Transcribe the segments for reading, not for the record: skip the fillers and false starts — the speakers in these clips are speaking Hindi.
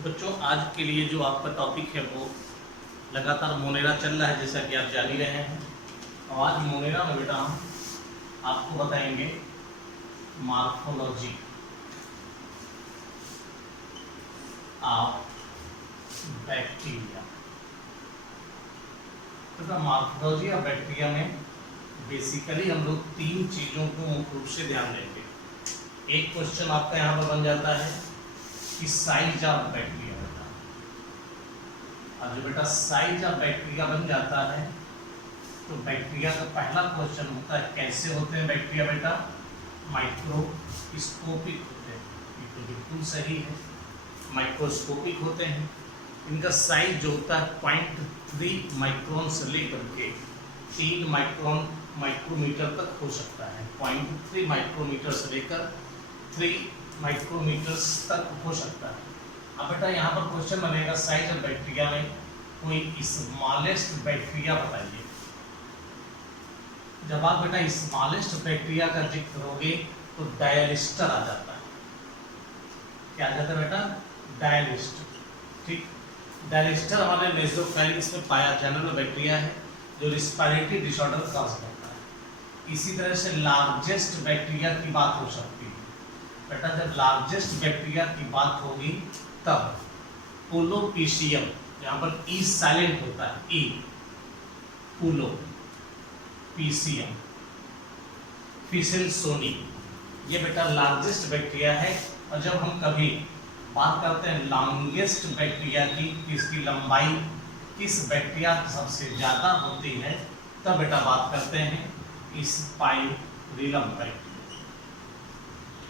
तो बच्चों आज के लिए जो आपका टॉपिक है वो लगातार मोनेरा चल रहा है, जैसा कि आप जान ही रहे हैं। और आज मोनेरा में बेटा हम आपको बताएंगे मॉर्फोलॉजी ऑफ बैक्टीरिया। तो मॉर्फोलॉजी ऑफ बैक्टीरिया में बेसिकली हम लोग तीन चीज़ों को मुख्य रूप से ध्यान देंगे। एक क्वेश्चन आपका यहाँ पर बन जाता है कि साइज ऑफ बैक्टीरिया बेटा, और जो बेटा साइज ऑफ बैक्टीरिया बन जाता है तो बैक्टीरिया का पहला क्वेश्चन होता है कैसे होते हैं बैक्टीरिया बेटा, माइक्रोस्कोपिक होते हैं। ये तो बिल्कुल सही है, माइक्रोस्कोपिक होते हैं। इनका साइज जो होता है 0.3 माइक्रोन से लेकर के 3 माइक्रोमीटर तक हो सकता है। 0.3 माइक्रोमीटर से लेकर 3 माइक्रोमीटर्स तक हो सकता है। अब बेटा यहाँ पर क्वेश्चन बनेगा साइज ऑफ बैक्टीरिया में कोई स्मॉलेस्ट बैक्टीरिया बताइए। जब आप बेटा स्मॉलेस्ट बैक्टीरिया का जिक्र करोगे तो डायलिस्टर आ जाता है। क्या आ जाता है बेटा? डायलिस्टर। ठीक, डायलिस्टर हमारे नेज़ोफिलिस में पाया जाने वाला बैक्टीरिया है जो रिस्पिरेटरी डिसऑर्डर कॉज करता है। इसी तरह से लार्जेस्ट बैक्टीरिया की बात हो सकती है बेटा। जब लार्जेस्ट बैक्टीरिया की बात होगी तब पुलोपीसियम, यहाँ पर ई साइलेंट होता है, ई पुलोपीसियम फिसेलसोनी, ये बेटा लार्जेस्ट बैक्टीरिया है। और जब हम कभी बात करते हैं लॉन्गेस्ट बैक्टीरिया की, इसकी लंबाई किस बैक्टीरिया सबसे ज़्यादा होती है, तब बेटा बात करते हैं स्पाइरिलम बैक्टीरिया।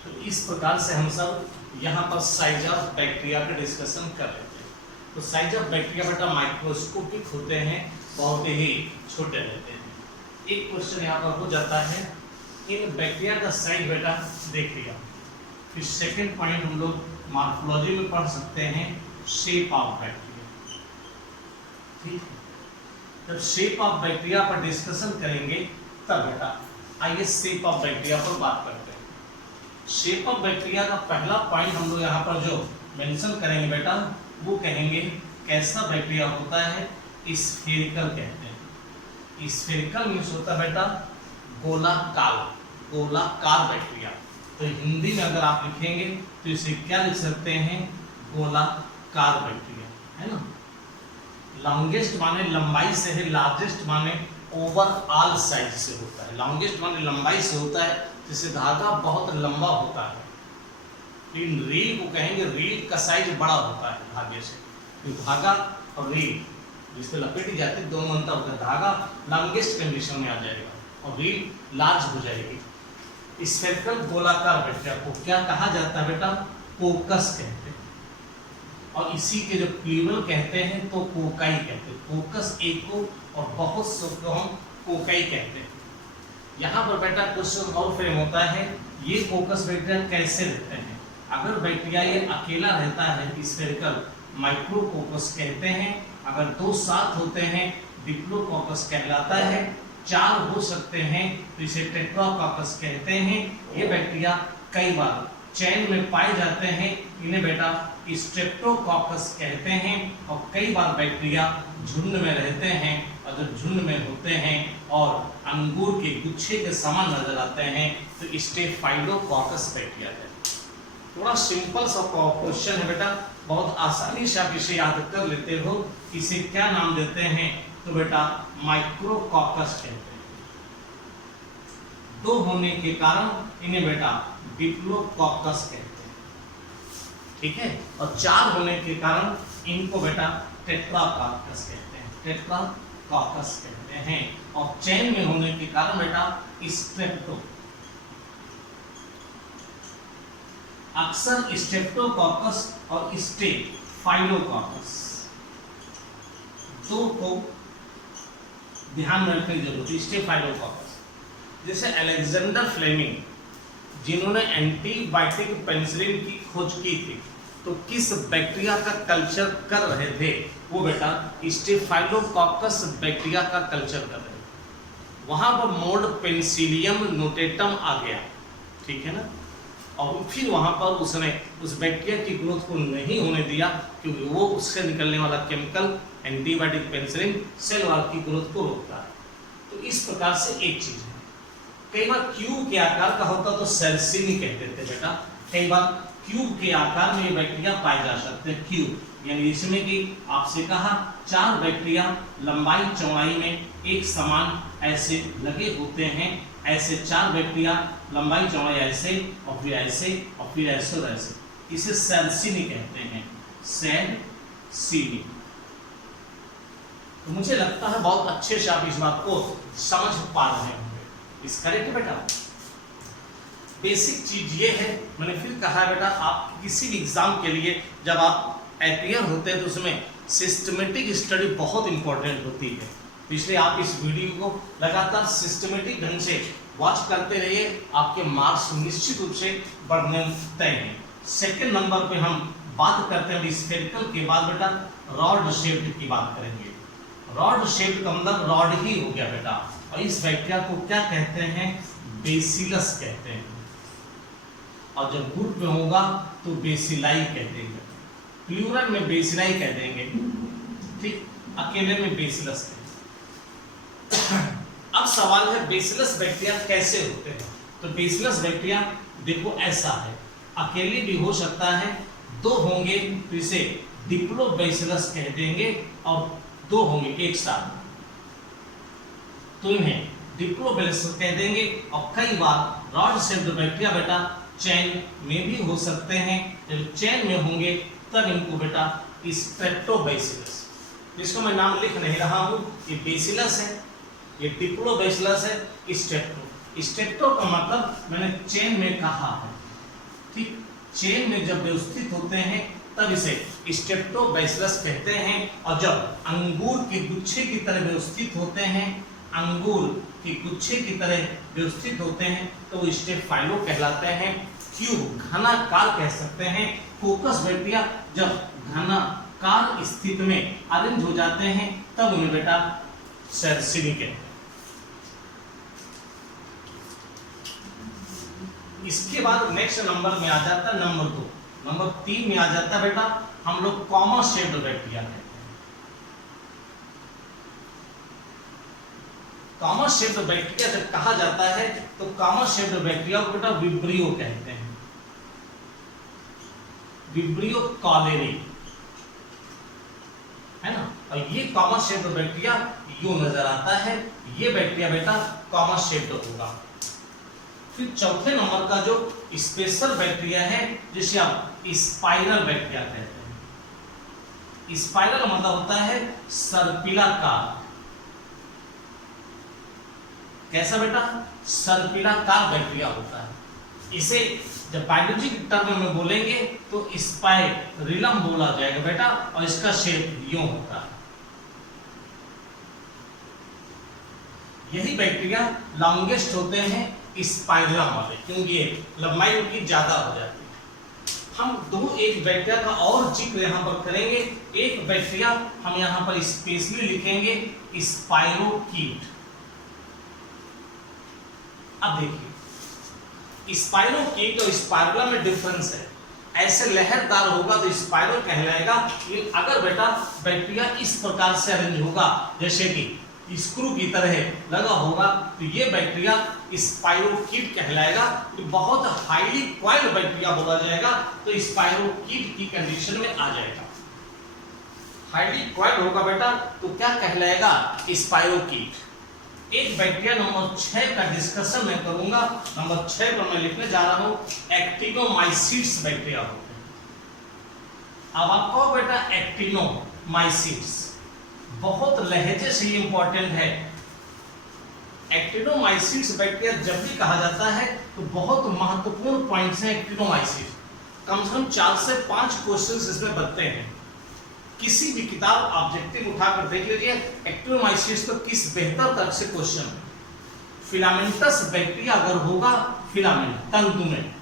तो इस प्रकार से हम सब यहाँ पर साइज ऑफ बैक्टीरिया का डिस्कशन कर रहे थे। तो साइज ऑफ बैक्टीरिया बेटा माइक्रोस्कोपिक होते हैं, बहुत ही छोटे रहते हैं। एक क्वेश्चन यहाँ पर हो जाता है इन बैक्टीरिया का साइज बेटा देख लिया। फिर सेकेंड पॉइंट हम लोग मॉर्फोलॉजी में पढ़ सकते हैं शेप ऑफ बैक्टीरिया। ठीक है, जब शेप ऑफ बैक्टीरिया पर डिस्कशन करेंगे तब बेटा आइए शेप ऑफ बैक्टीरिया पर बात करते हैं। शेप ऑफ बैक्टीरिया का पहला पॉइंट हम लोग यहाँ पर जो मेंशन करेंगे बेटा, वो कहेंगे कैसा बैक्टीरिया होता है, स्फेरिकल कहते हैं। स्फेरिकल मीन्स होता है बेटा गोलाकार बैक्टीरिया। तो हिंदी में अगर आप लिखेंगे तो इसे क्या लिख सकते हैं, गोलाकार बैक्टीरिया, है ना। लॉन्गेस्ट माने लंबाई से है, लार्जेस्ट माने ओवरऑल साइज से होता है। लॉन्गेस्ट माने लंबाई से होता है, जिससे धागा बहुत लंबा होता है। लेकिन रील को कहेंगे रील का साइज बड़ा होता है धागे से, तो धागा और रील जिसमें लपेटी जाती है दोनों अंतर होता है। धागा लॉन्गेस्ट कंडीशन में आ जाएगा और रील लार्ज हो जाएगी। स्फेरिकल गोलाकार बैक्टीरिया को क्या कहा जाता है बेटा, कोकस कहते हैं। और इसी के जो प्लूरल कहते हैं तो कोकाई कहते हैं। कोकस एक को और बहुत से को हम कोकाई कहते हैं। यहाँ पर बेटा क्वेश्चन और फ्रेम होता है, ये कोकस बैक्टीरिया कैसे रहते हैं। अगर बैक्टीरिया ये अकेला रहता है स्फेरिकल, माइक्रोकोकस कहते हैं। अगर दो साथ होते हैं डिप्लोकोकस कहलाता है। 4 हो सकते हैं तो इसे टेट्राकोकस कहते हैं। ये बैक्टीरिया कई बार चैन में पाए जाते हैं, इन्हें बेटा स्ट्रेप्टोकोकस कहते हैं। और कई बार बैक्टीरिया झुंड में रहते हैं, और जब झुंड में होते हैं और अंगूर के गुच्छे के समान नजर आते हैं तो स्टेफाइलोकोकस बैक्टीरिया है। थोड़ा सिंपल सा क्वेश्चन है बेटा, बहुत आसानी से आप इसे याद कर लेते हो। इसे क्या नाम देते हैं, तो बेटा माइक्रोकोकस कहते हैं। 2 होने के कारण इन्हें बेटा डिप्लोकोकस कहते हैं। ठीक है, और 4 होने के कारण इनको बेटा टेट्राकोकस कहते हैं। टेट्राकोकस कहते हैं। और चैन में होने के कारण बेटा स्ट्रेप्टो। अक्सर स्ट्रेप्टोकोकस और स्टेफाइलोकोकस 2 को ध्यान में रखने की जरूरत है। स्टेफाइलोकोकस जैसे अलेक्जेंडर फ्लेमिंग जिन्होंने एंटीबायोटिक पेनिसिलिन की खोज की थी, तो किस बैक्टीरिया का कल्चर कर रहे थे, वो बेटा स्टेफाइलोकोकस बैक्टीरिया का कल्चर कर रहे थे। वहां पर मोड पेनिसिलियम नोटेटम आ गया, ठीक है ना। और फिर वहां पर उसने उस बैक्टीरिया की ग्रोथ को नहीं होने दिया, क्योंकि वो उससे निकलने वाला chemical antibiotic penicillin cell wall की ग्रोथ को रोकता है। तो इस प्रकार से एक चीज है। कई बार क्यूब के आकार का होता तो सेल्सिनी कहते थे बेटा, कई बार क्यूब के आकार में ये बैक्टीरिया पाए जा सकते हैं, क्यूब यानी इसमें कि आपसे कहा 4 बैक्टीरिया लंबाई चौड़ाई में एक समान ऐसे लगे होते हैं, ऐसे 4 बैक्टीरिया लंबाई चौड़ाई ऐसे और फिर ऐसे और फिर ऐसे और ऐसे, इसे सेल्सिनी कहते हैं, सेल्सिनी। तो मुझे लगता है बहुत अच्छे से आप इस बात को समझ पा रहे होंगे। इस करेक्ट बेटा? बेसिक चीज ये है, मैंने फिर कहा है बेटा, आप किसी भी एग्जाम के लिए जब आप अपियर होते हैं तो उसमें सिस्टमेटिक स्टडी बहुत इंपॉर्टेंट होती है, तो इसलिए आप इस वीडियो को लगातार सिस्टमेटिक ढंग से वॉच करते रहिए, आपके मार्क्स निश्चित रूप से बढ़ने तय हैं। सेकंड नंबर पे हम बात करते हैं स्फेरिकल के बाद बेटा रॉड शेप्ड की बात करेंगे। रॉड शेप्ड का मतलब रॉड ही हो गया बेटा, और इस बैक्टीरिया को क्या कहते हैं? बेसिलस कहते हैं, और जब ग्रुप में होगा तो बेसिलाई कहते हैं, प्लूरल में बेसिलाई कह देंगे, ठीक, अकेले में बेसिलस कहेंगे। अब सवाल है बेसिलस बैक्टीरिया कैसे होते हैं? तो बेसिलस बैक्टीरिया देखो ऐसा है, अकेले भी हो सकता है, 2 होंगे तो इसे डिप्लोबैसिलस कह देंगे, और 2 होंगे एक साथ तो इन्हें डिप्लोबैसिलस कह देंगे। और कई बार रॉड शेप्ड बैक्टीरिया बेटा चैन में भी हो सकते हैं, जब चैन में होंगे तब इनको बेटा स्ट्रेप्टोबैसिलस, इसको मैं नाम लिख नहीं रहा हूं, ये बेसिलस है, ये डिप्लोबैसिलस है, स्ट्रेप्टो। स्ट्रेप्टो का मतलब मैंने चेन में कहा है, ठीक, चेन में जब व्यवस्थित होते हैं तब इसे स्ट्रेप्टोबैसिलस कहते हैं, और जब अंगूर के गुच्छे की तरह व्यवस्थित होते हैं, अंगूर के गुच्छे की तरह व्यवस्थित होते हैं तो वो स्टेफाइलो कहलाते हैं। क्यूब घनाकार कह सकते हैं। फोकस बैक्टीरिया जब घनाकार स्थिति में अरेंज हो जाते हैं तब उन्हें बेटा सेल्सिनी कहते हैं। इसके बाद नेक्स्ट नंबर में आ जाता है नंबर 2, नंबर 3 में आ जाता है बेटा हम लोग कॉमा शेप्ड बैक्टीरिया कहते हैं। कॉमा शेप्ड बैक्टीरिया जब कहा जाता है तो कॉमा शेप्ड बैक्टीरिया को बेटा विब्रियो कहते हैं, विब्रियो कॉलेरी, है ना। और ये कॉमा शेप्ड बैक्टीरिया यूं नजर आता है, ये बैक्टीरिया बेटा कॉमा शेप्ड होगा। फिर चौथे नंबर का जो स्पेशल बैक्टीरिया है जिसे आप स्पाइरल बैक्टीरिया कहते हैं। स्पाइरल मतलब होता है सर्पिलाकार, कैसा बेटा? सर्पिलाकार बैक्टीरिया होता है। इसे जब बायोलॉजी के टर्म में बोलेंगे तो स्पाइरिलम बोला जाएगा बेटा, और इसका शेप यूं होता है। यही बैक्टीरिया लॉन्गेस्ट होते हैं स्पाइरिलम वाले, क्योंकि ये लंबाई उनकी ज्यादा हो जाती है। हम एक बैक्टीरिया का और जिक्र यहाँ पर करेंगे। एक बैक्टीरिया हम यहाँ पर स्पेशली लिखेंगे स्पाइरोकीट। अब देखिए स्पाइरोकीट और स्पाइरुला में डिफरेंस है। ऐसे लहरदार होगा तो स्पाइरल कहलाएगा, लेकिन अगर बेटा बैक्टीरिया इस प्रकार से अरेंज होगा जैसे कि स्क्रू की तरह लगा होगा तो ये बैक्टीरिया स्पाइरोकीट कहलाएगा। तो बहुत हाईली क्वाइल्ड बैक्टीरिया बोला जाएगा तो स्पाइरोकीट की कंडीशन में आ जाएगा। हाईली क्वाइल्ड होगा बेटा तो क्या कहलाएगा? स्पाइरोकीट। एक बैक्टीरिया नंबर 6 का डिस्कशन मैं करूंगा। नंबर 6 पर मैं लिखने जा रहा हूं एक्टिनोमाइसीट्स बैक्टीरिया होते हैं। अब आप कहो बेटा एक्टिनोमाइसीट्स, बहुत लहजे से ये इंपॉर्टेंट है। एक्टिनोमाइसीट्स बैक्टीरिया जब भी कहा जाता है तो बहुत महत्वपूर्ण पॉइंट्स हैं एक्टिनोमाइसीट्स। कम से कम 4 से 5 क्वेश्चंस इसमें बनते हैं। किसी भी किताब ऑब्जेक्टिव उठाकर देख लीजिए एक्टिनोमाइसीट्स पर किस बेहतर तरह से क्वेश्चन है। फिलामेंटस बैक्टीरिया अगर होगा, फिलामेंट तंतु में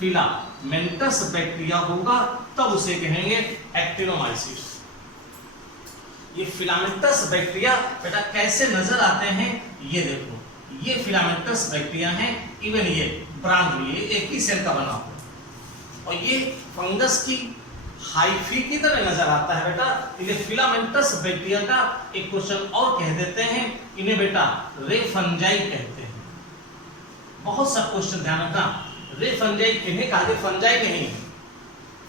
फिलामेंटस बैक्टीरिया होगा तब उसे कहेंगे एक्टिनोमाइसीट्स। ये फिलामेंटस बैक्टीरिया बेटा कैसे नजर आते हैं ये देखो, ये फिलामेंटस बैक्टीरिया हैं। इवन ये ब्रांड भी एक ही सेल का बना हुआ, और ये फंगस की हाइफी की तरह नजर आता है बेटा। इन्हें फिलामेंटस बैक्टीरिया का एक क्वेश्चन और कह देते हैं, इन्हें बेटा रे फंजाई कहते हैं। बहुत सा क्वेश्चन ध्यान रखना, रे फंजाई किन्हें कहा? रे फंजाई नहीं,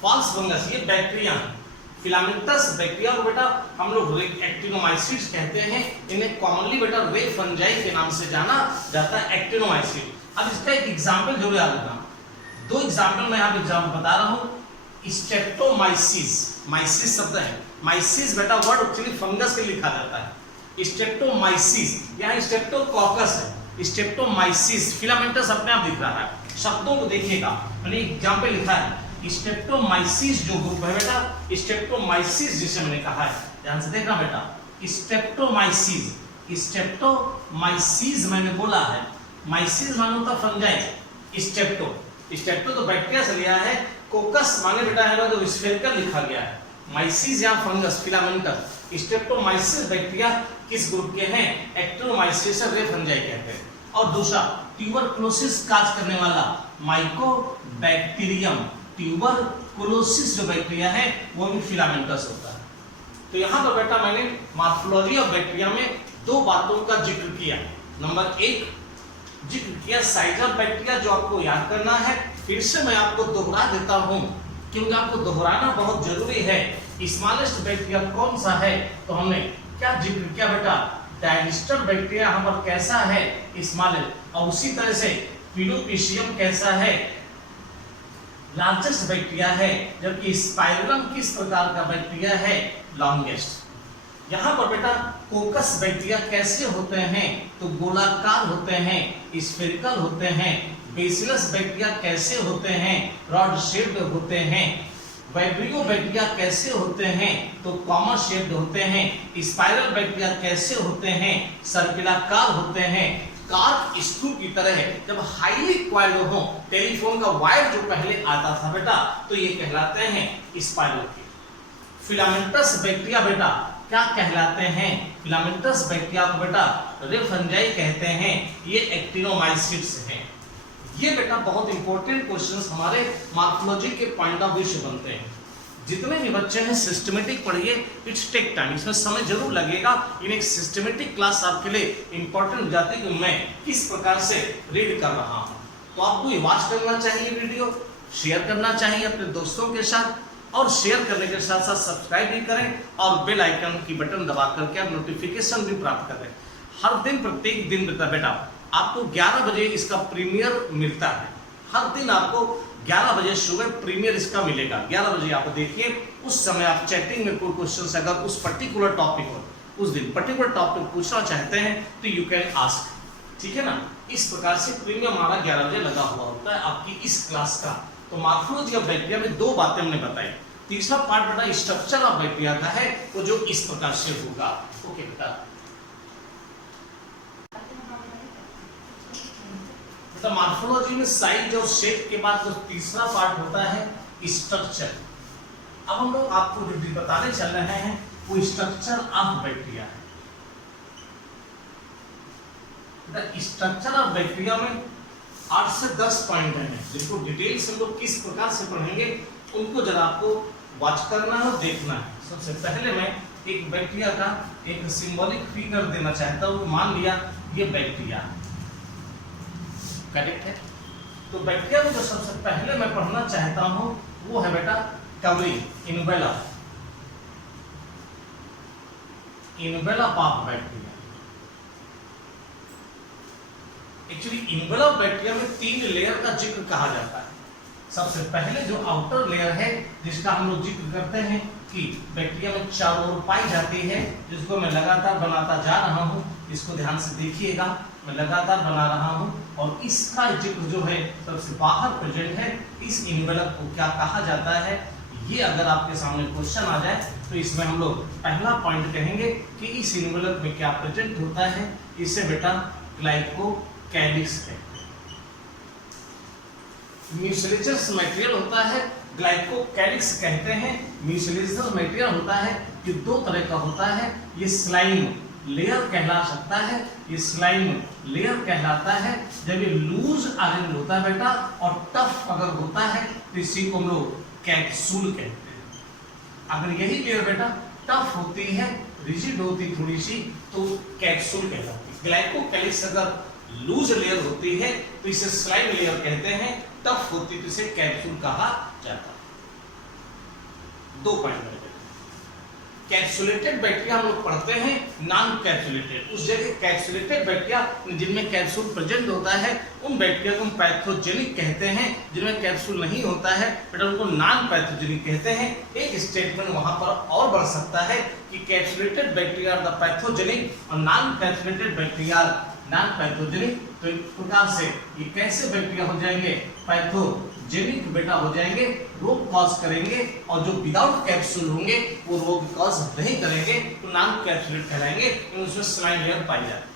फॉल्स फंगस, ये बैक्टीरिया है। फिलामेंटस बैक्टीरिया को बेटा हम लोग एक्टिनोमाइसीट्स कहते हैं। इन्हें कॉमनली बेटा रे फंजाई के नाम से जाना जाता है, एक्टिनोमाइसीट। अब इसका एक एग्जांपल जरूर याद रखना, दो एग्जांपल मैं यहाँ एग्जांपल बता रहा हूँ। स्ट्रेप्टोमाइसिस, माइसिस शब्द है, माइसिस बेटा वर्ड एक्चुअली फंगस के लिखा जाता है। स्ट्रेप्टोमाइसिस, यहाँ स्ट्रेप्टोकोकस है, स्ट्रेप्टोमाइसिस फिलामेंटस अपने आप दिख रहा है। शब्दों को देखिएगा, मैंने एग्जांपल लिखा है स्ट्रेप्टोमाइसिस जो ग्रुप है बेटा, स्ट्रेप्टोमाइसिस जिसे मैंने कहा है, ध्यान से देखना बेटा, स्ट्रेप्टोमाइसिस, स्ट्रेप्टोमाइसिस मैंने बोला है, माइसिस माने होता फंजाई, स्ट्रेप्टो, स्ट्रेप्टो तो बैक्टीरिया से लिया है, कोकस माने बेटा है ना तो स्फेरिकल लिखा गया है, माइसिस या फंगस फिलामेंटस। स्ट्रेप्टोमाइसिस बैक्टीरिया किस ग्रुप के हैं? एक्टिनोमाइसिस रे फंजाई कहते हैं। और दूसरा ट्यूबरकुलोसिस काज करने वाला माइकोबैक्टीरियम, ट्यूबरकुलोसिस जो बैक्टीरिया है वो भी फिलामेंटस होता है। तो यहाँ पर बेटा मैंने मॉर्फोलॉजी ऑफ बैक्टीरिया में दो बातों का जिक्र किया। नंबर एक जिक्र किया साइज ऑफ बैक्टीरिया, जो आपको याद करना है। फिर से मैं आपको दोहरा देता हूं क्योंकि आपको दोहराना बहुत जरूरी है। स्मॉलेस्ट बैक्टीरिया कौन सा है? तो हमने क्या जिक्र किया बेटा, डायलिस्टर बैक्टीरिया यहाँ पर कैसा है? स्मॉलेस्ट। और उसी तरह से फिलोपीशियम कैसा है? लार्जेस्ट बैक्टीरिया है। जबकि स्पाइरलम किस प्रकार का बैक्टीरिया है? लॉन्गेस्ट। यहाँ पर बेटा कोकस बैक्टीरिया कैसे होते हैं? तो गोलाकार होते हैं, स्फेरिकल होते हैं। बेसिलस बैक्टीरिया कैसे होते हैं? रॉड शेप्ड होते हैं। वाइब्रियो बैक्टीरिया कैसे होते हैं? तो कॉमन शेप्ड होते हैं। स्पाइरल बैक्टीरिया कैसे होते हैं? सर्पिलाकार होते हैं। कार्क स्क्रू की तरह है। जब हाईली क्वाइल्ड हो, टेलीफोन का वायर जो पहले आता था बेटा, तो ये कहलाते हैं स्पाइरल। फिलामेंटस बैक्टीरिया बेटा क्या कहलाते हैं? फिलामेंटस बैक्टीरिया को बेटा रे फंजाई कहते हैं। ये एक्टिनोमाइसिट्स हैं। ये बेटा बहुत इंपॉर्टेंट क्वेश्चंस हमारे मॉर्फोलॉजी के पॉइंट ऑफ व्यू से बनते हैं। जितने भी बच्चे हैं सिस्टमेटिक पढ़िए, इट्स टेक टाइम, इसमें समय जरूर लगेगा। इन एक सिस्टमेटिक क्लास आपके लिए इंपॉर्टेंट हो जाती है कि मैं किस प्रकार से रीड कर रहा हूँ। तो आपको ये वॉच करना चाहिए, वीडियो शेयर करना चाहिए अपने दोस्तों के साथ, और शेयर करने के साथ साथ सब्सक्राइब भी करें और बेल आइकन की बटन दबा करके आप नोटिफिकेशन भी प्राप्त करें। हर दिन प्रत्येक दिन बेटा आपको 11 बजे इसका प्रीमियर मिलता है। हर दिन आपको 11 बजे सुबह प्रीमियर इसका मिलेगा। 11 बजे आप देखिए, उस समय आप चैटिंग में कोई क्वेश्चन अगर उस पर्टिकुलर टॉपिक पर उस दिन पर्टिकुलर टॉपिक पूछना चाहते हैं तो यू कैन आस्क, ठीक है ना। इस प्रकार से प्रीमियर हमारा 11 बजे लगा हुआ होता है आपकी इस क्लास का। तो मॉर्फोलॉजी ऑफ बैक्टीरिया में दो बातें हमने बताई। तीसरा पार्ट बेटा स्ट्रक्चर ऑफ बैक्टीरिया का है, वो जो इस प्रकार से होगा। ओके बेटा, मॉर्फोलॉजी में साइज और शेप के बाद जो तीसरा पार्ट होता है स्ट्रक्चर। अब हम लोग आपको जो बताने चल रहे हैं वो स्ट्रक्चर ऑफ बैक्टीरिया है। स्ट्रक्चर ऑफ बैक्टीरिया में 8 से 10 पॉइंट हैं जिनको डिटेल से हम लोग किस प्रकार से पढ़ेंगे उनको जरा आपको वॉच करना है और देखना है। सबसे पहले मैं एक बैक्टीरिया का एक सिंबॉलिक फिगर देना चाहता हूँ। मान लिया ये बैक्टीरिया करेक्ट है, तो बैक्टीरिया को जो सबसे पहले मैं पढ़ना चाहता हूँ वो है बेटा covering, envelope, envelope of bacteria. Actually envelope bacteria में 3 लेयर का जिक्र कहा जाता है। सबसे पहले जो आउटर लेयर है जिसका हम लोग जिक्र करते हैं कि बैक्टीरिया में चारों ओर पाई जाती है, जिसको मैं लगातार बनाता जा रहा हूँ। इसको ध्यान से देखिएगा, मैं लगातार बना रहा हूँ। और इसका जिक्र जो है सबसे बाहर प्रेजेंट है। इस इनवेलप को क्या कहा जाता है, ये अगर आपके सामने क्वेश्चन आ जाए तो इसमें हम लोग पहला पॉइंट कहेंगे कि इस इनवेलप में क्या प्रेजेंट होता है। इसे बेटा ग्लाइकोकैलिक्स कहते हैं। म्यूसिलेजस मटेरियल होता है, ग्लाइकोकैलिक्स कहते हैं। म्यूसिलेजस मटेरियल होता है जो 2 तरह का होता है। ये स्लाइम लेयर कहला सकता है, ये स्लाइम लेयर कहलाता है जब ये लूज अरेंज होता है बेटा और टफ अगर होता है तो इसी को हम लोग कैप्सूल कहते हैं। अगर यही लेयर बेटा टफ होती है, रिजिड होती थोड़ी सी, तो कैप्सूल कहलाती है। ग्लाइकोकैलिक्स अगर लूज लेयर होती है तो इसे स्लाइम लेयर कहते हैं, टफ होती तो इसे कैप्सूल कहा जाता है। 2 पॉइंट कैप्सुलेटेड बैक्टीरिया हम लोग पढ़ते हैं, नॉन कैप्सुलेटेड। उस जगह कैप्सुलेटेड बैक्टीरिया जिनमें कैप्सूल प्रेजेंट होता है उन बैक्टीरिया को हम पैथोजेनिक कहते हैं। जिनमें कैप्सूल नहीं होता है बेटा उनको नॉन पैथोजेनिक कहते हैं। एक स्टेटमेंट वहां पर और बढ़ सकता है कि capsulated bacteria are the pathogenic और non capsulated bacteria non pathogenic. तो एक प्रकार से ये कैसे बैक्टीरिया हो जाएंगे, पैथोजेनिक बेटा हो जाएंगे, रोग कॉज करेंगे, और जो विदाउट कैप्सूल होंगे वो रोग कॉज नहीं करेंगे, तो नॉन कैप्सुलेट कहलाएंगे। उसमें स्लाइम लेयर पाई जाती है।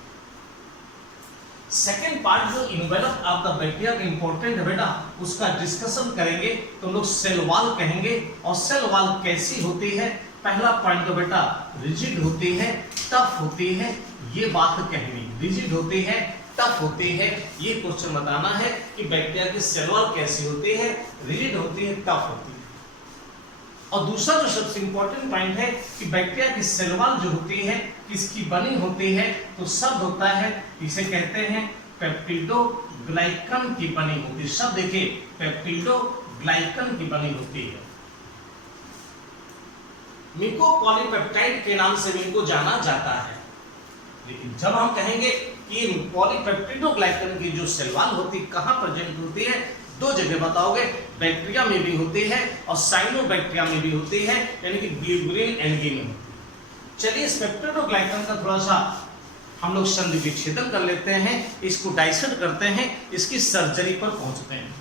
सेकेंड पार्ट जो इन्वेलप ऑफ द बैक्टीरिया का इंपॉर्टेंट है बेटा, उसका डिस्कशन करेंगे तो हम लोग सेल वॉल कहेंगे। और सेल वॉल कैसी होती है, पहला पॉइंट तो बेटा रिजिड होती है, टफ होती है, ये बात कहनी। रिजिड होती है, टफ होती है, ये क्वेश्चन बताना है कि बैक्टीरिया की सेल वॉल कैसी होती है, रिजिड होती है, टफ होती है। और दूसरा जो सबसे इंपॉर्टेंट पॉइंट है कि बैक्टीरिया की सेल वॉल जो होती है किसकी बनी होती है, तो शब्द होता है, इसे कहते हैं पेप्टिडोग्लाइकन की बनी होती है। शब्द देखिए पेप्टिडोग्लाइकन की बनी होती है। म्यूकोपॉलीपेप्टाइड के नाम से भी इनको जाना जाता है। लेकिन जब हम कहेंगे कि पॉलीपेप्टिडोग्लाइकन की जो सेल वॉल होती है कहां प्रेजेंट होती है, 2 जगह बताओगे, बैक्टीरिया में भी होती है और साइनोबैक्टीरिया में भी होती है, यानी कि ब्यूबुलिन एल्गी में होती है। चलिए इस पेप्टिडोग्लाइकन का थोड़ा सा हम लोग संधि विच्छेदन कर लेते हैं, इसको डाइसेक्ट करते हैं, इसकी सर्जरी पर पहुंचते हैं।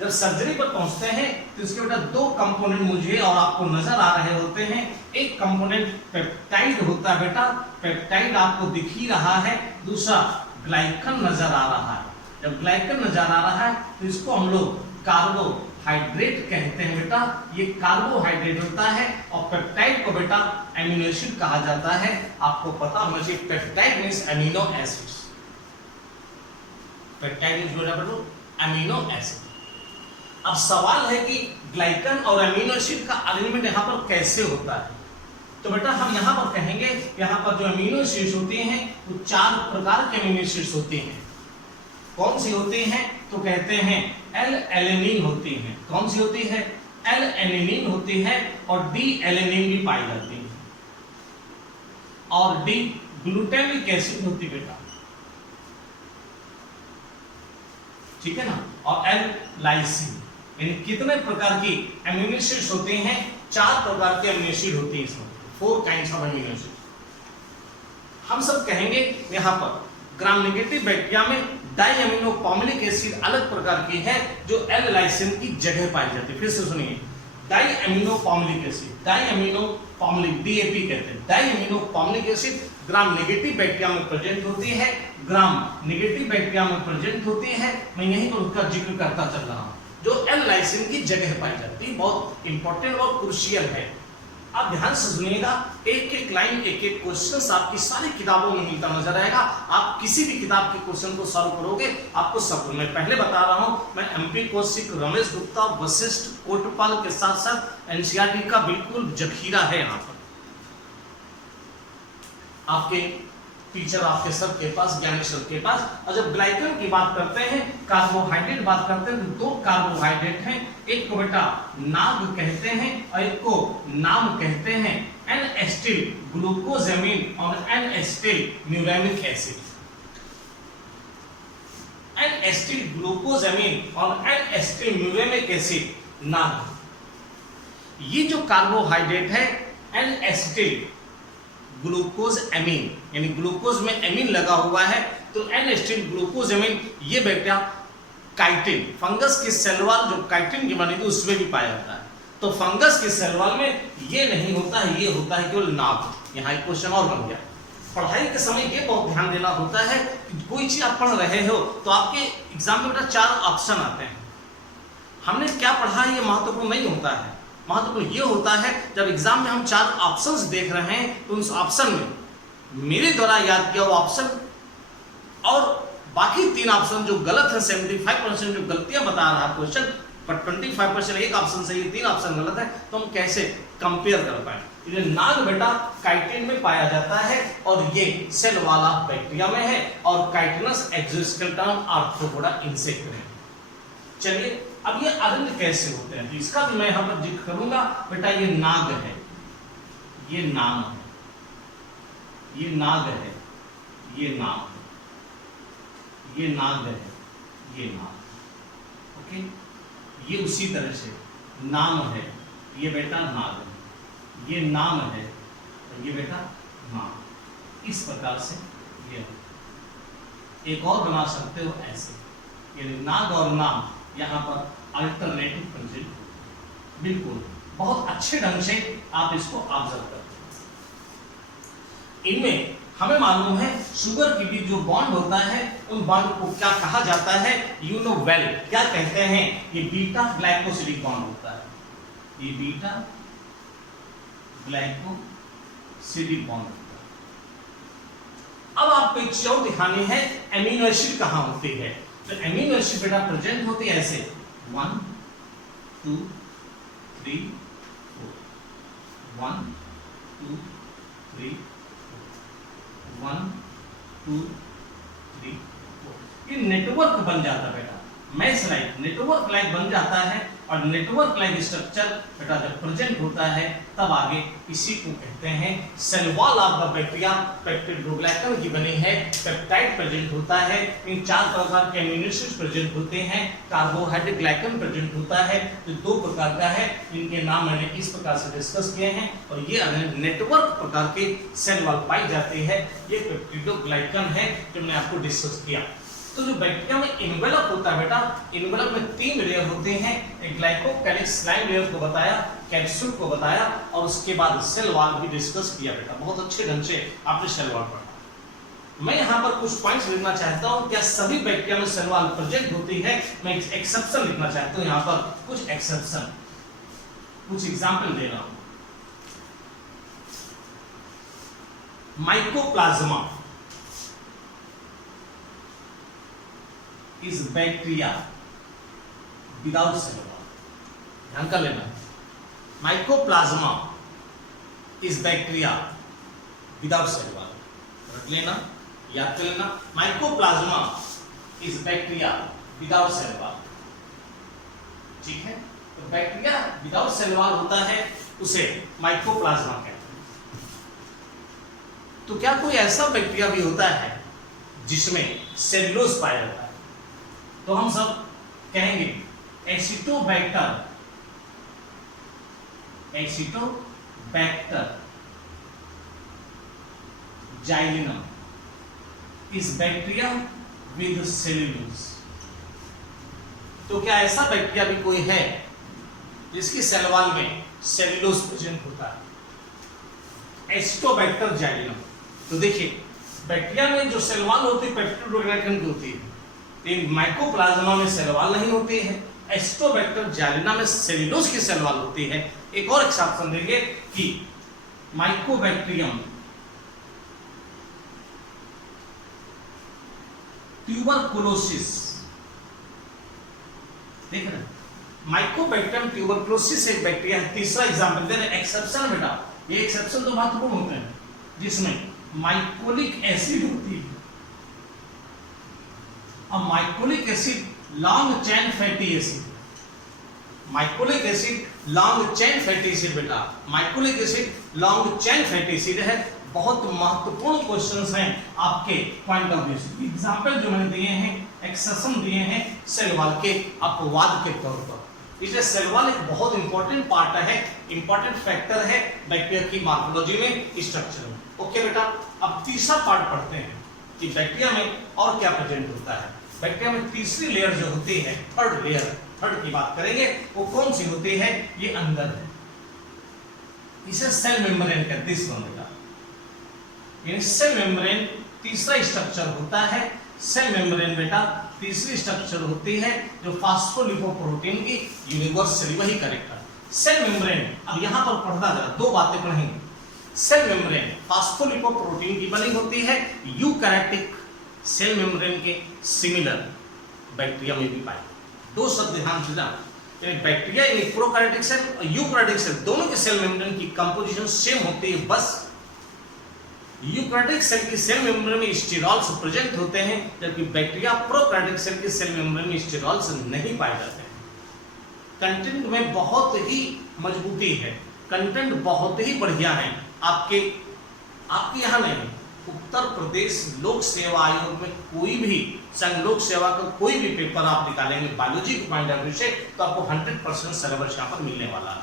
जब सर्जरी पर पहुंचते हैं तो इसके बेटा 2 कंपोनेंट मुझे और आपको नजर आ रहे होते हैं। एक कंपोनेंट पेप्टाइड होता है बेटा, पेप्टाइड आपको दिख ही रहा है, दूसरा ग्लाइकन नजर आ रहा है। जब ग्लाइकन नजर आ रहा है तो इसको हम लोग कार्बोहाइड्रेट कहते हैं बेटा, ये कार्बोहाइड्रेट होता है। और पेप्टाइड को बेटा एमिनो एसिड कहा जाता है। आपको पता होना चाहिए peptide means amino acids, peptide means बेटा एमिनो एसिड। अब सवाल है कि ग्लाइकन और एमिनो एसिड का अरेंजमेंट यहाँ पर कैसे होता है, तो बेटा हम यहाँ पर कहेंगे यहाँ पर जो एमिनो एसिड्स होती हैं वो 4 प्रकार के एमिनो एसिड्स होती हैं। कौन सी होती हैं, तो कहते हैं L-एलेनिन होती है। कौन सी होती है, L-एलेनिन होती है, और D-एलेनिन भी पाई जाती है, और D ग्लूटामिक एसिड होती है बेटा, ठीक है ना, और L-लाइसिन। यानी कितने प्रकार की एमिनो एसिड्स होते हैं, 4 प्रकार के एमिनो एसिड होते हैं इसमें, 4 काइंड्स ऑफ एमिनो एसिड। हम सब कहेंगे यहाँ पर ग्राम नेगेटिव बैक्टीरिया में डाइएमिनो पॉमिलिक एसिड अलग प्रकार की है जो L-लाइसिन की जगह पाई जाती है। फिर से सुनिए, डाइएमिनो पॉमिलिक एसिड, डाइएमिनो पॉमिलिक DAP कहते हैं, डाइएमिनो पॉमिलिक एसिड ग्राम नेगेटिव बैक्टीरिया में प्रेजेंट होती है, ग्राम नेगेटिव बैक्टीरिया में प्रेजेंट होती है। मैं यहीं पर उसका जिक्र करता चल रहा हूं, जो L-लाइसिन की जगह पाई जाती है। बहुत इंपॉर्टेंट और क्रूशियल है। आप ध्यान से सुनिएगा, एक एक लाइन, एक एक क्वेश्चन आपकी सारी किताबों में मिलता नजर आएगा। आप किसी भी किताब के क्वेश्चन को सॉल्व करोगे आपको सब। मैं पहले बता रहा हूं, मैं MP कौशिक, रमेश गुप्ता, वशिष्ठ, कोटपाल के साथ साथ NCERT का बिल्कुल जखीरा है यहाँ पर। आपके टीचर, आपके सर के पास, ज्ञानी सर के पास। और जब ग्लाइकन की बात करते हैं, कार्बोहाइड्रेट बात करते हैं, तो 2 कार्बोहाइड्रेट हैं, एक को बेटा नाग कहते हैं और एक को नाम कहते हैं, N-एसिटिल ग्लूकोजामिन और N-एसिटिल म्यूरेमिक एसिड। N-एसिटिल ग्लूकोजामिन और N-एसिटिल म्यूरेमिक एसिड नाग। ये जो कार्बोहाइड्रेट है N-एसिटिल ग्लूकोज एमीन, यानी ग्लूकोज में एमीन लगा हुआ है, तो N-एसिटिल ग्लूकोज एमीन ये बैक्टीरिया काइटिन, फंगस की सेल वॉल जो काइटिन की बनी थी उसमें भी पाया जाता है। तो फंगस की सेल वॉल में ये नहीं होता है, ये होता है केवल नाभ। यहाँ एक क्वेश्चन और बन गया। पढ़ाई के समय ये बहुत ध्यान देना होता है कि कोई चीज आप पढ़ रहे हो तो आपके एग्जाम में बेटा 4 ऑप्शन आते हैं। हमने क्या पढ़ा है ये महत्वपूर्ण नहीं होता है, महत्वपूर्ण ये होता है जब एग्जाम में हम 4 ऑप्शंस देख रहे हैं तो उस ऑप्शन में मेरे द्वारा याद किया हुआ ऑप्शन और बाकी 3 ऑप्शन जो गलत है, 75% जो गलतियां बता रहा है क्वेश्चन, पर 25% एक ऑप्शन सही है, 3 ऑप्शन गलत है, तो हम कैसे कंपेयर कर पाए। ये नाग बेटा काइटिन में पाया जाता है और ये सेल वाला बैक्टीरिया में है और काइटिनस एक्सोस्केलेटन आर्थ्रोपोडा इंसेक्ट में। चलिए अब ये अरण्य कैसे होते हैं, तो इसका भी मैं यहां पर जिक्र करूंगा। बेटा ये नाग है, ये नाम है, ये नाग है, ये नाम है, ये नाग है, ये नाग, ओके। ये उसी तरह से नाम है, ये बेटा नाग है, ये नाम है, ये बेटा नाम। इस प्रकार से ये एक और बना सकते हो ऐसे, यानी नाग और नाम यहाँ पर अल्टरनेटिव प्रेजेंट, बिल्कुल बहुत अच्छे ढंग से आप इसको ऑब्जर्व करते हैं। इनमें हमें मालूम है शुगर की भी जो बॉन्ड होता है उन बॉन्ड को क्या कहा जाता है, यू नो वेल, क्या कहते हैं, ये बीटा ग्लाइकोसिडिक बॉन्ड होता है, ये बीटा ग्लाइकोसिडिक बॉन्ड होता है। अब आपको एक चीज और दिखानी है, एमिनो एसिड कहां होती है, तो एमिनो एसिड बेटा प्रेजेंट होती है ऐसे 1 2 3 4, 1 2 3 1 2 3 4, ये नेटवर्क बन जाता है बेटा, मैश लाइक नेटवर्क लाइक बन जाता है। और नेटवर्क लाइक स्ट्रक्चर बेटा जब प्रेजेंट होता है तब आगे इसी को कहते हैं cell wall of the bacteria peptidoglycan की बनी है, पेप्टाइड प्रेजेंट होता है, इन 4 प्रकार के एमिनो एसिड प्रेजेंट होते हैं, कार्बोहाइड्रेट ग्लाइकन प्रेजेंट होता है, जो 2 प्रकार का है, इनके नाम मैंने इस प्रकार से डिस्कस किए हैं। और ये नेटवर्क प्रकार के सेल वॉल पाई जाती है, ये पेप्टिडोग्लाइकन है जो मैंने आपको डिस्कस किया। तो जो बैक्टीरिया में इन्वेलप होता है बेटा, इन्वेलप में 3 लेयर होते हैं, एक ग्लाइकोकैलिक्स स्लाइम लेयर को बताया, कैप्सूल को बताया और उसके बाद सेल वॉल भी डिस्कस किया बेटा, बहुत अच्छे ढंग से आपने सेल वॉल पढ़ा। मैं यहाँ पर कुछ पॉइंट्स लिखना चाहता हूँ, क्या सभी बैक्टीरिया में सेल वॉल प्रेजेंट होती है, मैं एक्सेप्शन लिखना चाहता हूँ, यहाँ पर कुछ एक्सेप्शन, कुछ एग्जाम्पल दे रहा हूँ। Mycoplasma is bacteria without cell wall, ध्यान कर लेना। Mycoplasma is bacteria without cell wall, रख लेना, याद कर लेना। Mycoplasma is bacteria without cell wall, ठीक है। तो बैक्टीरिया विदाउट सेल वॉल होता है, उसे माइकोप्लाज्मा कहते हैं। तो क्या कोई ऐसा बैक्टीरिया भी होता है जिसमें सेलुलोज पाया जाता है, तो हम सब कहेंगे Acetobacter, Acetobacter xylinum is bacteria with cellulose. तो क्या ऐसा बैक्टीरिया भी कोई है जिसकी सेल वॉल में सेलुलोज प्रेजेंट होता है, एसिटोबैक्टर जाइलिनम। तो देखिए बैक्टीरिया में जो सेल वॉल होती है पेप्टिडोग्लाइकन की होती है, माइकोप्लाज्मा में सेल वॉल नहीं होती है, एसिटोबैक्टर जाइलिनम में सेलुलोज की सेल वॉल होती है। एक और एक्सेप्शन देंगे कि माइकोबैक्टीरियम ट्यूबरकुलोसिस, देख रहे हैं, माइकोबैक्टीरियम ट्यूबरकुलोसिस एक बैक्टीरिया है। तीसरा एग्जांपल दे रहे हैं, एक्सेप्शन बेटा, ये एक्सेप्शन तो महत्वपूर्ण होते हैं, जिसमें माइकोलिक एसिड होती है। अब mycolic acid long chain fatty acid, mycolic acid long chain fatty acid बेटा, mycolic acid long chain fatty acid है। बहुत महत्वपूर्ण क्वेश्चंस हैं आपके पॉइंट ऑफ व्यू से। एग्जांपल जो मैंने दिए हैं, एक्सेप्शन दिए हैं सेल वॉल के अपवाद के तौर पर। इसलिए सेल वॉल एक बहुत इंपॉर्टेंट पार्ट है, इंपॉर्टेंट फैक्टर है बैक्टीरिया की मॉर्फोलॉजी में, स्ट्रक्चर में। ओके बेटा, अब तीसरा पार्ट पढ़ते हैं कि बैक्टीरिया में और क्या प्रेजेंट होता है। बैक्टीरिया में तीसरी लेयर जो होती है, थर्ड लेयर, थर्ड की बात करेंगे, वो कौन सी होती है, ये अंदर है, इसे सेल मेम्ब्रेन कहते हैं। बेटा यानी सेल मेम्ब्रेन तीसरा स्ट्रक्चर होता है। सेल मेम्ब्रेन बेटा तीसरी स्ट्रक्चर होती है जो फास्फोलिपोप्रोटीन की यूनिवर्सली, वही करेक्टर सेल मेम्ब्रेन। अब यहां पर पढ़ना जरा, 2 बातें पढ़ेंगे। सेल मेम्ब्रेन फास्फोलिपोप्रोटीन की बनी होती है। यूकैरियोटिक सेल मेम्ब्रेन के सिमिलर बैक्टीरिया में भी पाए। दो शब्द ध्यान से जान, बैक्टीरिया इन प्रोकैरियोटिक सेल और यूकैरियोटिक सेल दोनों के सेल मेम्ब्रेन की कंपोजिशन सेम होती है, बस यूकैरियोटिक सेल की सेल मेम्ब्रेन में स्टेरॉल्स प्रेजेंट होते हैं, जबकि बैक्टीरिया प्रोकैरियोटिक सेल की सेल मेम्ब्रेन में स्टेरॉल्स नहीं पाए जाते हैं। कंटेंट में बहुत ही मजबूती है, कंटेंट बहुत ही बढ़िया है। आपके यहाँ नहीं, उत्तर प्रदेश लोक सेवा आयोग में कोई भी संघ लोक सेवा का कोई भी पेपर आप निकालेंगे बायोलॉजी के पॉइंट ऑफ व्यू से, तो आपको 100% सिलेबस यहाँ पर मिलने वाला है।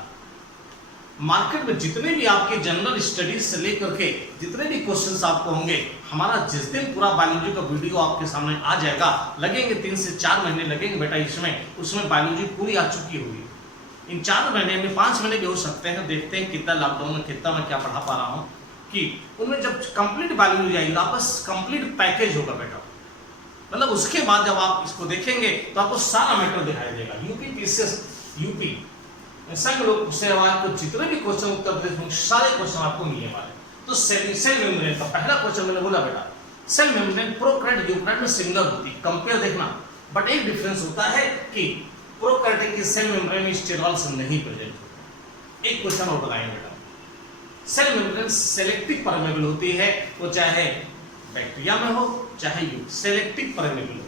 मार्केट में जितने भी आपके जनरल स्टडीज से लेकर के जितने भी क्वेश्चंस आपको होंगे, हमारा जिस दिन पूरा बायोलॉजी का वीडियो आपके सामने आ जाएगा, लगेंगे 3 से 4 महीने लगेंगे बेटा उसमें बायोलॉजी पूरी आ चुकी होगी। इन 4 महीने में 5 महीने भी हो सकते हैं, देखते हैं कितना लॉकडाउन में कितना मैं क्या पढ़ा पा रहा हूँ, कि उनमें जब कंप्लीट बायोलॉजी आएगी वापस कंप्लीट पैकेज होगा बेटा। मतलब उसके बाद जब आप इसको देखेंगे तो आपको सारा मैटर दिखाई देगा। यूपी संघ लोक सेवा को जितने भी क्वेश्चन उत्तर प्रदेश में सारे क्वेश्चन आपको मिलने वाले। तो सेल मेम्ब्रेन का पहला क्वेश्चन मैंने बोला बेटा, सेल मेम्ब्रेन प्रोकैरियोट यूकैरियोट में सिमिलर होती है, कंपेयर देखना, बट एक डिफरेंस होता है कि प्रोकैरियोटिक की सेल मेम्ब्रेन में स्टेरॉल्स नहीं प्रेजेंट होते। एक क्वेश्चन और बताएंगे बेटा, सेल मेम्ब्रेन सेलेक्टिव परमेबल होती है, वो चाहे बैक्टीरिया में हो चाहे सेलेक्टिव परमेबल हो।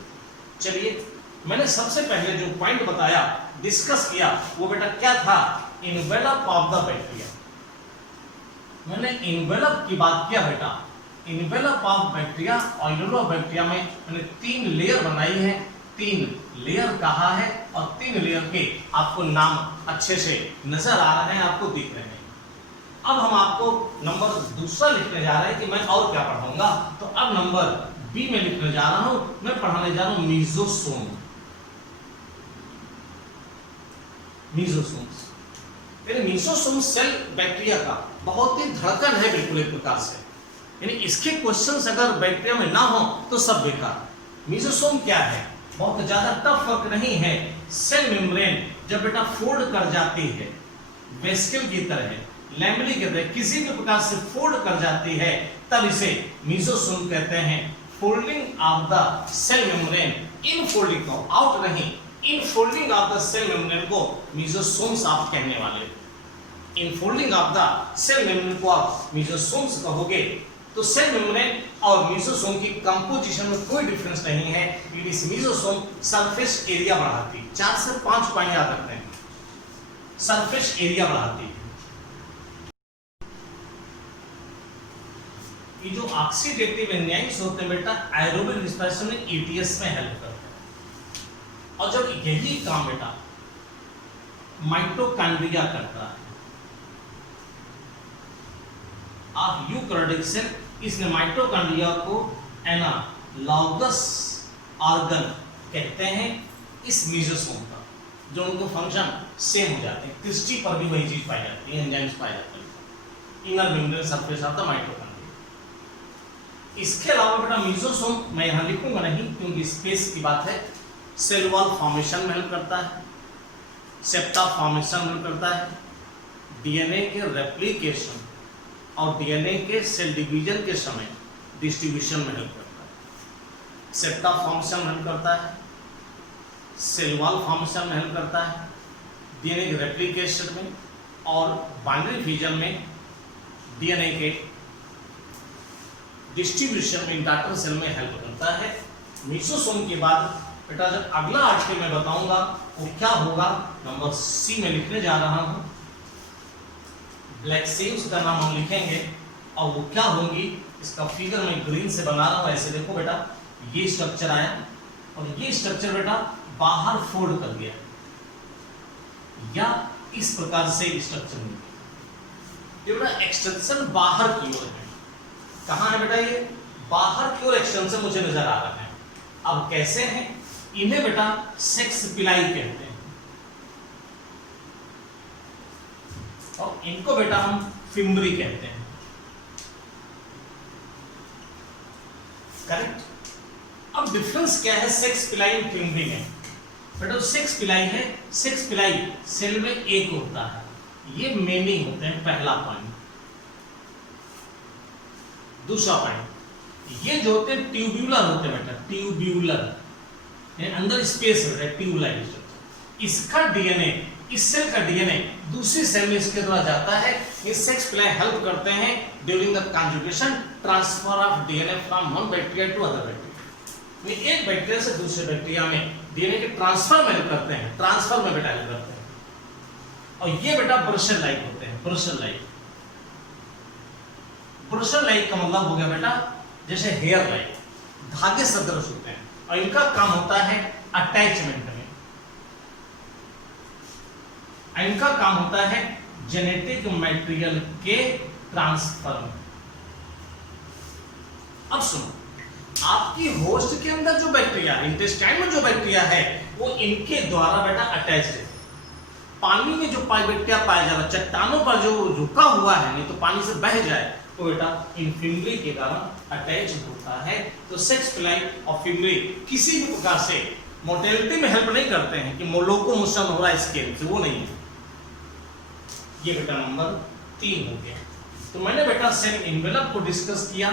चलिए मैंने सबसे पहले जो पॉइंट बताया डिस्कस किया वो बेटा क्या था, इनवेलप ऑफ द बैक्टीरिया। मैंने इनवेलप की बात किया बेटा, इनवेलप ऑफ बैक्टीरिया और बैक्टीरिया में मैंने 3 लेयर बनाई है, 3 लेयर कहा है और 3 लेयर के आपको नाम अच्छे से नजर आ रहे हैं, आपको दिख रहे हैं। अब हम आपको नंबर दूसरा लिखने जा रहे हैं कि मैं और क्या पढ़ाऊंगा, तो अब नंबर बी में लिखने जा रहा हूं, मैं पढ़ाने जा रहा हूं मीजोसोम। मीजोसोम सेल बैक्टीरिया का बहुत ही धड़कन है, बिल्कुल एक प्रकार से, यानी इसके क्वेश्चंस अगर बैक्टीरिया में ना हो तो सब बेकार। मीजोसोम क्या है, बहुत ज्यादा टफ वर्क नहीं है। सेल मेम्ब्रेन जब बेटा फोल्ड कर जाती है, वेस्कल की तरह, लैमेली की तरह किसी भी प्रकार से फोल्ड कर जाती है, तब इसे मीजोसोम कहते हैं। Folding of the cell membrane, infolding को आउट नहीं, infolding of the cell membrane को मीजोसोम्स आप कहने वाले। Infolding of the cell membrane को आप मीजोसोम्स कहोगे। तो सेल मेम्ब्रेन और मीजोसोम की कंपोजिशन में कोई डिफरेंस नहीं है। इस मीजोसोम सरफेस एरिया बढ़ाती है, 4 से 5 पॉइंट याद रखते हैं, सरफेस एरिया बढ़ाती है। ये जो ऑक्सीडेटिव एंजाइम्स होते हैं बेटा एरोबिक रिस्पिरेशन में ईटीएस में हेल्प करते हैं। और जब यही काम बेटा माइटोकॉन्ड्रिया करता है, आप यूकैरियोटिक सेल, इसने माइटोकॉन्ड्रिया को एनालॉगस ऑर्गन कहते हैं इस मीजोसोम का, जो उनको फंक्शन सेम हो जाते हैं। क्रिस्टी पर भी वही चीज पाई जाती है, एंजाइम्स पाए जाते हैं, inner membrane surface of the mitochondria. इसके अलावा बेटा मीजोसोम मैं यहां लिखूंगा नहीं क्योंकि स्पेस की बात है। सेल वॉल फॉर्मेशन में हेल्प करता है, सेप्टा फॉर्मेशन में हेल्प करता है, डीएनए के रेप्लिकेशन और डीएनए के सेल डिवीजन के समय डिस्ट्रीब्यूशन में हेल्प करता है। सेप्टा फॉर्मेशन में हेल्प करता है, सेल वॉल फॉर्मेशन में हेल्प करता है, डीएनए के रेप्लिकेशन में और बाइनरी फ्यूजन में डीएनए के डिस्ट्रीब्यूशन में इंटरैक्टर सेल में हेल्प करता है। मीजोसोम के बाद बेटा जब अगला आर्टिकल मैं बताऊंगा वो क्या होगा, नंबर सी में लिखने जा रहा हूं। ब्लैक सेल्स का नाम हम लिखेंगे और वो क्या होंगी, इसका फिगर मैं ग्रीन से बना रहा हूं। ऐसे देखो बेटा, ये स्ट्रक्चर आया और ये स्ट्रक्चर बेटा बाहर फोल्ड कर गया, या इस प्रकार से स्ट्रक्चर मिल गया। ये बेटा एक्सटेंशन बाहर की ओर है। कहां है बेटा, ये बाहर की ओर एक्सटेंशन मुझे नजर आ रहा है। अब कैसे हैं, इन्हें बेटा सेक्स पिलाई कहते हैं और इनको बेटा हम फिम्बरी कहते हैं। करेक्ट। अब डिफरेंस क्या है सेक्स पिलाई और फिम्बरी में? बेटा सेक्स पिलाई है, सेक्स पिलाई सेल में एक होता है, ये मेनी होते हैं, पहला पॉइंट। दूसरा पॉइंट, ये जो होते हैं ट्यूब्यूलर होते हैं बेटा, ट्यूब्यूलर, अंदर स्पेस होता है, ट्यूबुलाइज। इसका डीएनए, इस सेल का डीएनए दूसरी सेल में इसके द्वारा जाता है। ये सेक्स प्लाई हेल्प करते हैं during the conjugation, transfer of DNA from one bacteria to other bacteria. एक बैक्टीरिया से दूसरे बैक्टीरिया में डीएनए के ट्रांसफर में हेल्प करते हैं, ट्रांसफर में बेटा हेल्प करते हैं। और ये बेटा ब्रशल लाइक होते हैं, ब्रशल लाइक। ब्रशल लाइक का मतलब हो गया बेटा जैसे हेयर लाइक, धागे सदृश होते हैं, और इनका काम होता है अटैचमेंट में, इनका काम होता है जेनेटिक मटेरियल के ट्रांसफर में। अब सुनो, आपकी होस्ट के अंदर जो बैक्टीरिया, इंटेस्टाइन में जो बैक्टीरिया है, वो इनके द्वारा बेटा अटैच है। पानी में जो बैक्टीरिया पाया जा रहा है, चट्टानों पर जो झुका हुआ है, नहीं तो पानी से बह जाए, तो बेटा इन फिमरी के कारण अटैच होता है। तो सेक्स प्लाई और फिमरी किसी भी प्रकार से मोटेलिटी में हेल्प नहीं करते हैं कि लोकोमोशन हो रहा है स्केल से, वो नहीं है। ये बेटा नंबर 3 हो गया। तो मैंने बेटा सेल एनवेलप को डिस्कस किया,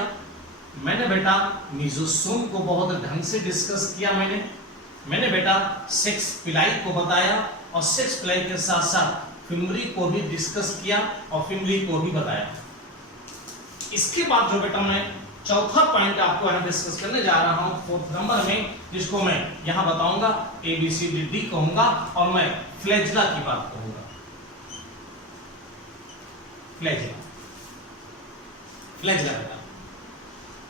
मैंने बेटा मेसोसोम को बहुत ढंग से डिस्कस किया, मैंने बेटा सेक्स प्लाई को बताया, और सेक्स प्लाई के साथ साथ फिमरी को भी डिस्कस किया और फिमरी को भी बताया। इसके बाद जो बेटा मैं चौथा पॉइंट आपको यहाँ डिस्कस करने जा रहा हूँ 4th नंबर में, जिसको मैं यहाँ बताऊंगा ABCD कहूंगा, और मैं फ्लैजेला की बात कहूंगा। फ्लैजेला, फ्लैजेला बेटा,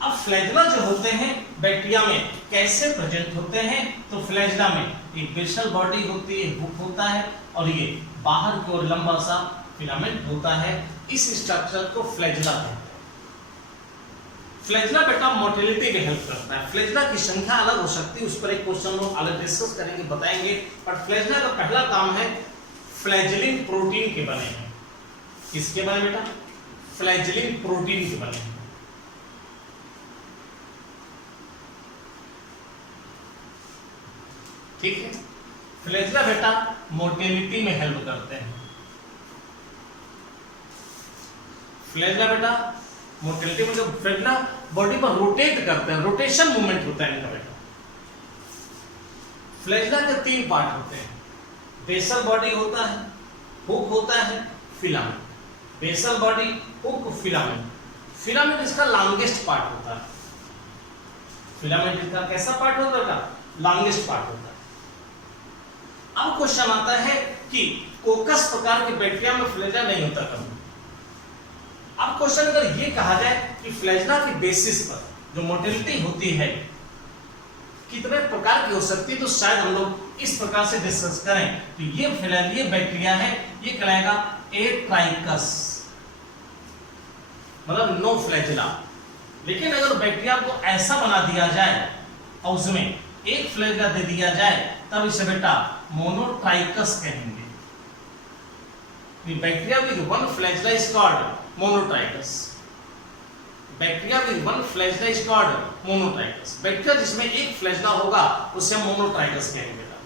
अब फ्लैजेला जो होते हैं बैक्टीरिया में कैसे प्रेजेंट होते हैं, तो फ्लैजेला में एक बेसल बॉडी होती है, हुक होता है, और ये बाहर की ओर लंबा सा फिलामेंट होता है। इस स्ट्रक्चर को फ्लैजेला कहते हैं। फ्लैजेला बेटा मोटिलिटी में हेल्प करता है। फ्लैजेला की संख्या अलग हो सकती है, उस पर एक क्वेश्चन लोग अलग डिस्कस करेंगे, बताएंगे। बट फ्लैजेला का पहला काम है फ्लैजेलिन प्रोटीन के बने हैं। किसके बने बेटा? फ्लैजेलिन प्रोटीन के बने हैं। ठीक है, फ्लैजेला बेटा मोटिलिटी में हेल्प करते हैं। फ्लैजेला बेटा मोटिलिटी में, जो फ्लैजेला बॉडी पर रोटेट करते हैं, रोटेशन मूवमेंट होता है इनका बेटा। फ्लैजेला के 3 पार्ट होते हैं, बेसल बॉडी होता है, हुक होता है, filament. Basal body, hook, filament. Filament इसका लॉन्गेस्ट पार्ट होता है। फिलामेंट इसका कैसा पार्ट होता है? लॉन्गेस्ट पार्ट होता है। अब क्वेश्चन आता है कि कोकस प्रकार के बैक्टीरिया में फ्लैजेला नहीं होता कभी। अब क्वेश्चन अगर ये कहा जाए कि फ्लैजेला की बेसिस पर जो मोटिलिटी होती है कितने प्रकार की हो सकती है, तो शायद हम लोग इस प्रकार से डिस्कस करें। तो ये बैक्टीरिया है, ये कहलाएगा एट्राइकस, मतलब नो फ्लैजेला। लेकिन अगर बैक्टीरिया को ऐसा बना दिया जाए और उसमें एक फ्लैजेला दे दिया जाए, तब इसे बेटा मोनोट्राइकस कहेंगे। Bacteria with 1 flagella is called monotrichous. Bacteria with 1 flagella is called monotrichous. Bacteria जिसमें एक फ्लैजेला होगा उसे हम मोनोट्राइकस कहेंगे बेटा।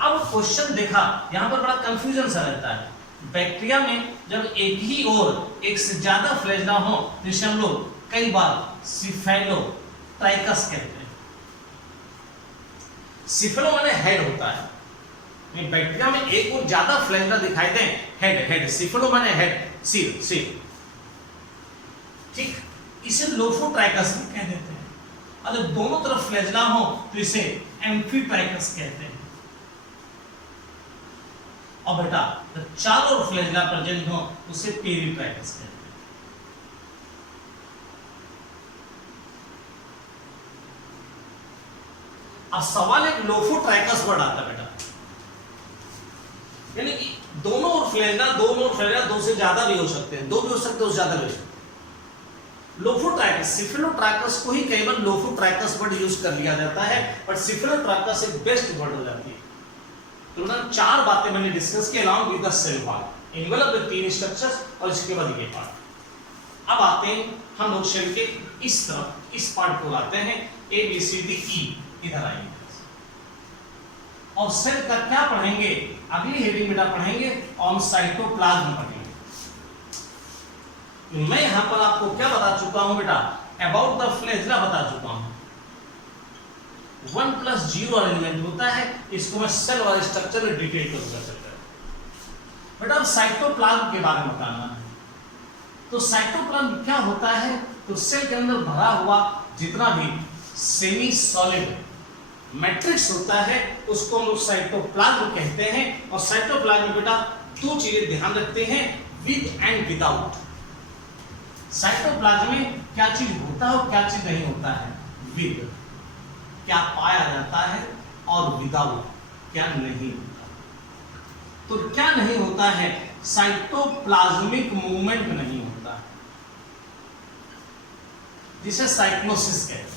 अब क्वेश्चन देखा, यहां पर बड़ा कंफ्यूजन सा रहता है। बैक्टीरिया में जब एक ही और एक से ज्यादा फ्लैजेला हो, जिसे हम लोग कई बार सिफेलोट्राइकस कहते हैं। सिफेलो माने हेड होता है, बैक्टीरिया में एक और ज्यादा फ्लैजेला दिखाई दे, हेड। सिफेलो माने हेड, सिर। ठीक, इसे लोफोट्राइकस भी कह देते हैं। अगर दोनों तरफ फ्लैजेला हो तो इसे एम्फीट्राइकस कहते हैं। और बेटा जब चारों ओर फ्लैजेला प्रेजेंट हो उसे पेरिट्राइकस कहते हैं। अब सवाल एक लोफोट्राइकस वर्ड आता है बेटा, यानी कि दोनों ओर फ्लैजेला, दो से ज्यादा भी हो सकते हैं, 2 भी हो सकते हैं, उससे ज्यादा भी हो सकते हैं। लोफोट्राइकस, सिफेलोट्राइकस को ही कई बार लोफोट्राइकस वर्ड यूज कर लिया जाता है, बट सिफेलोट्राइकस एक बेस्ट वर्ड हो जाती है। तो ना 4 बातें मैंने डिस्कस की along with the cell wall, envelope में 3 स्ट्रक्चर्स और इसके बाद ये पार्ट। अब आते हैं हम लोग सेल के इस तरफ, इस पार्ट को लाते हैं ABCDE, इधर आइए। और सेल का क्या पढ़ेंगे? अगली हेडिंग बेटा पढ़ेंगे ऑन साइटोप्लाज्म पढ़ेंगे। मैं यहां पर आपको क्या बता चुका हूं बेटा, अबाउट द फ्लैजेला बता चुका हूं। 1+0 एलिमेंट होता है, इसको मैं सेल वाले स्ट्रक्चर में डिटेल करूंगा चलकर। बेटा अब साइटोप्लाज्म के बारे में बताना है। तो साइटोप्लाज्म क्या होता है, तो सेल के अंदर भरा हुआ जितना भी सेमी सॉलिड मैट्रिक्स होता है उसको हम लोग साइटोप्लाज्म कहते हैं। और साइटोप्लाज्म में बेटा दो चीजें ध्यान रखते हैं, विद एंड विदाउट। साइटोप्लाज्म में क्या चीज होता है और क्या चीज नहीं होता है, विद क्या पाया जाता है और विदाउट क्या नहीं होता। तो क्या नहीं होता है, साइटोप्लाज्मिक मूवमेंट नहीं होता, जिसे साइक्लोसिस कहते हैं,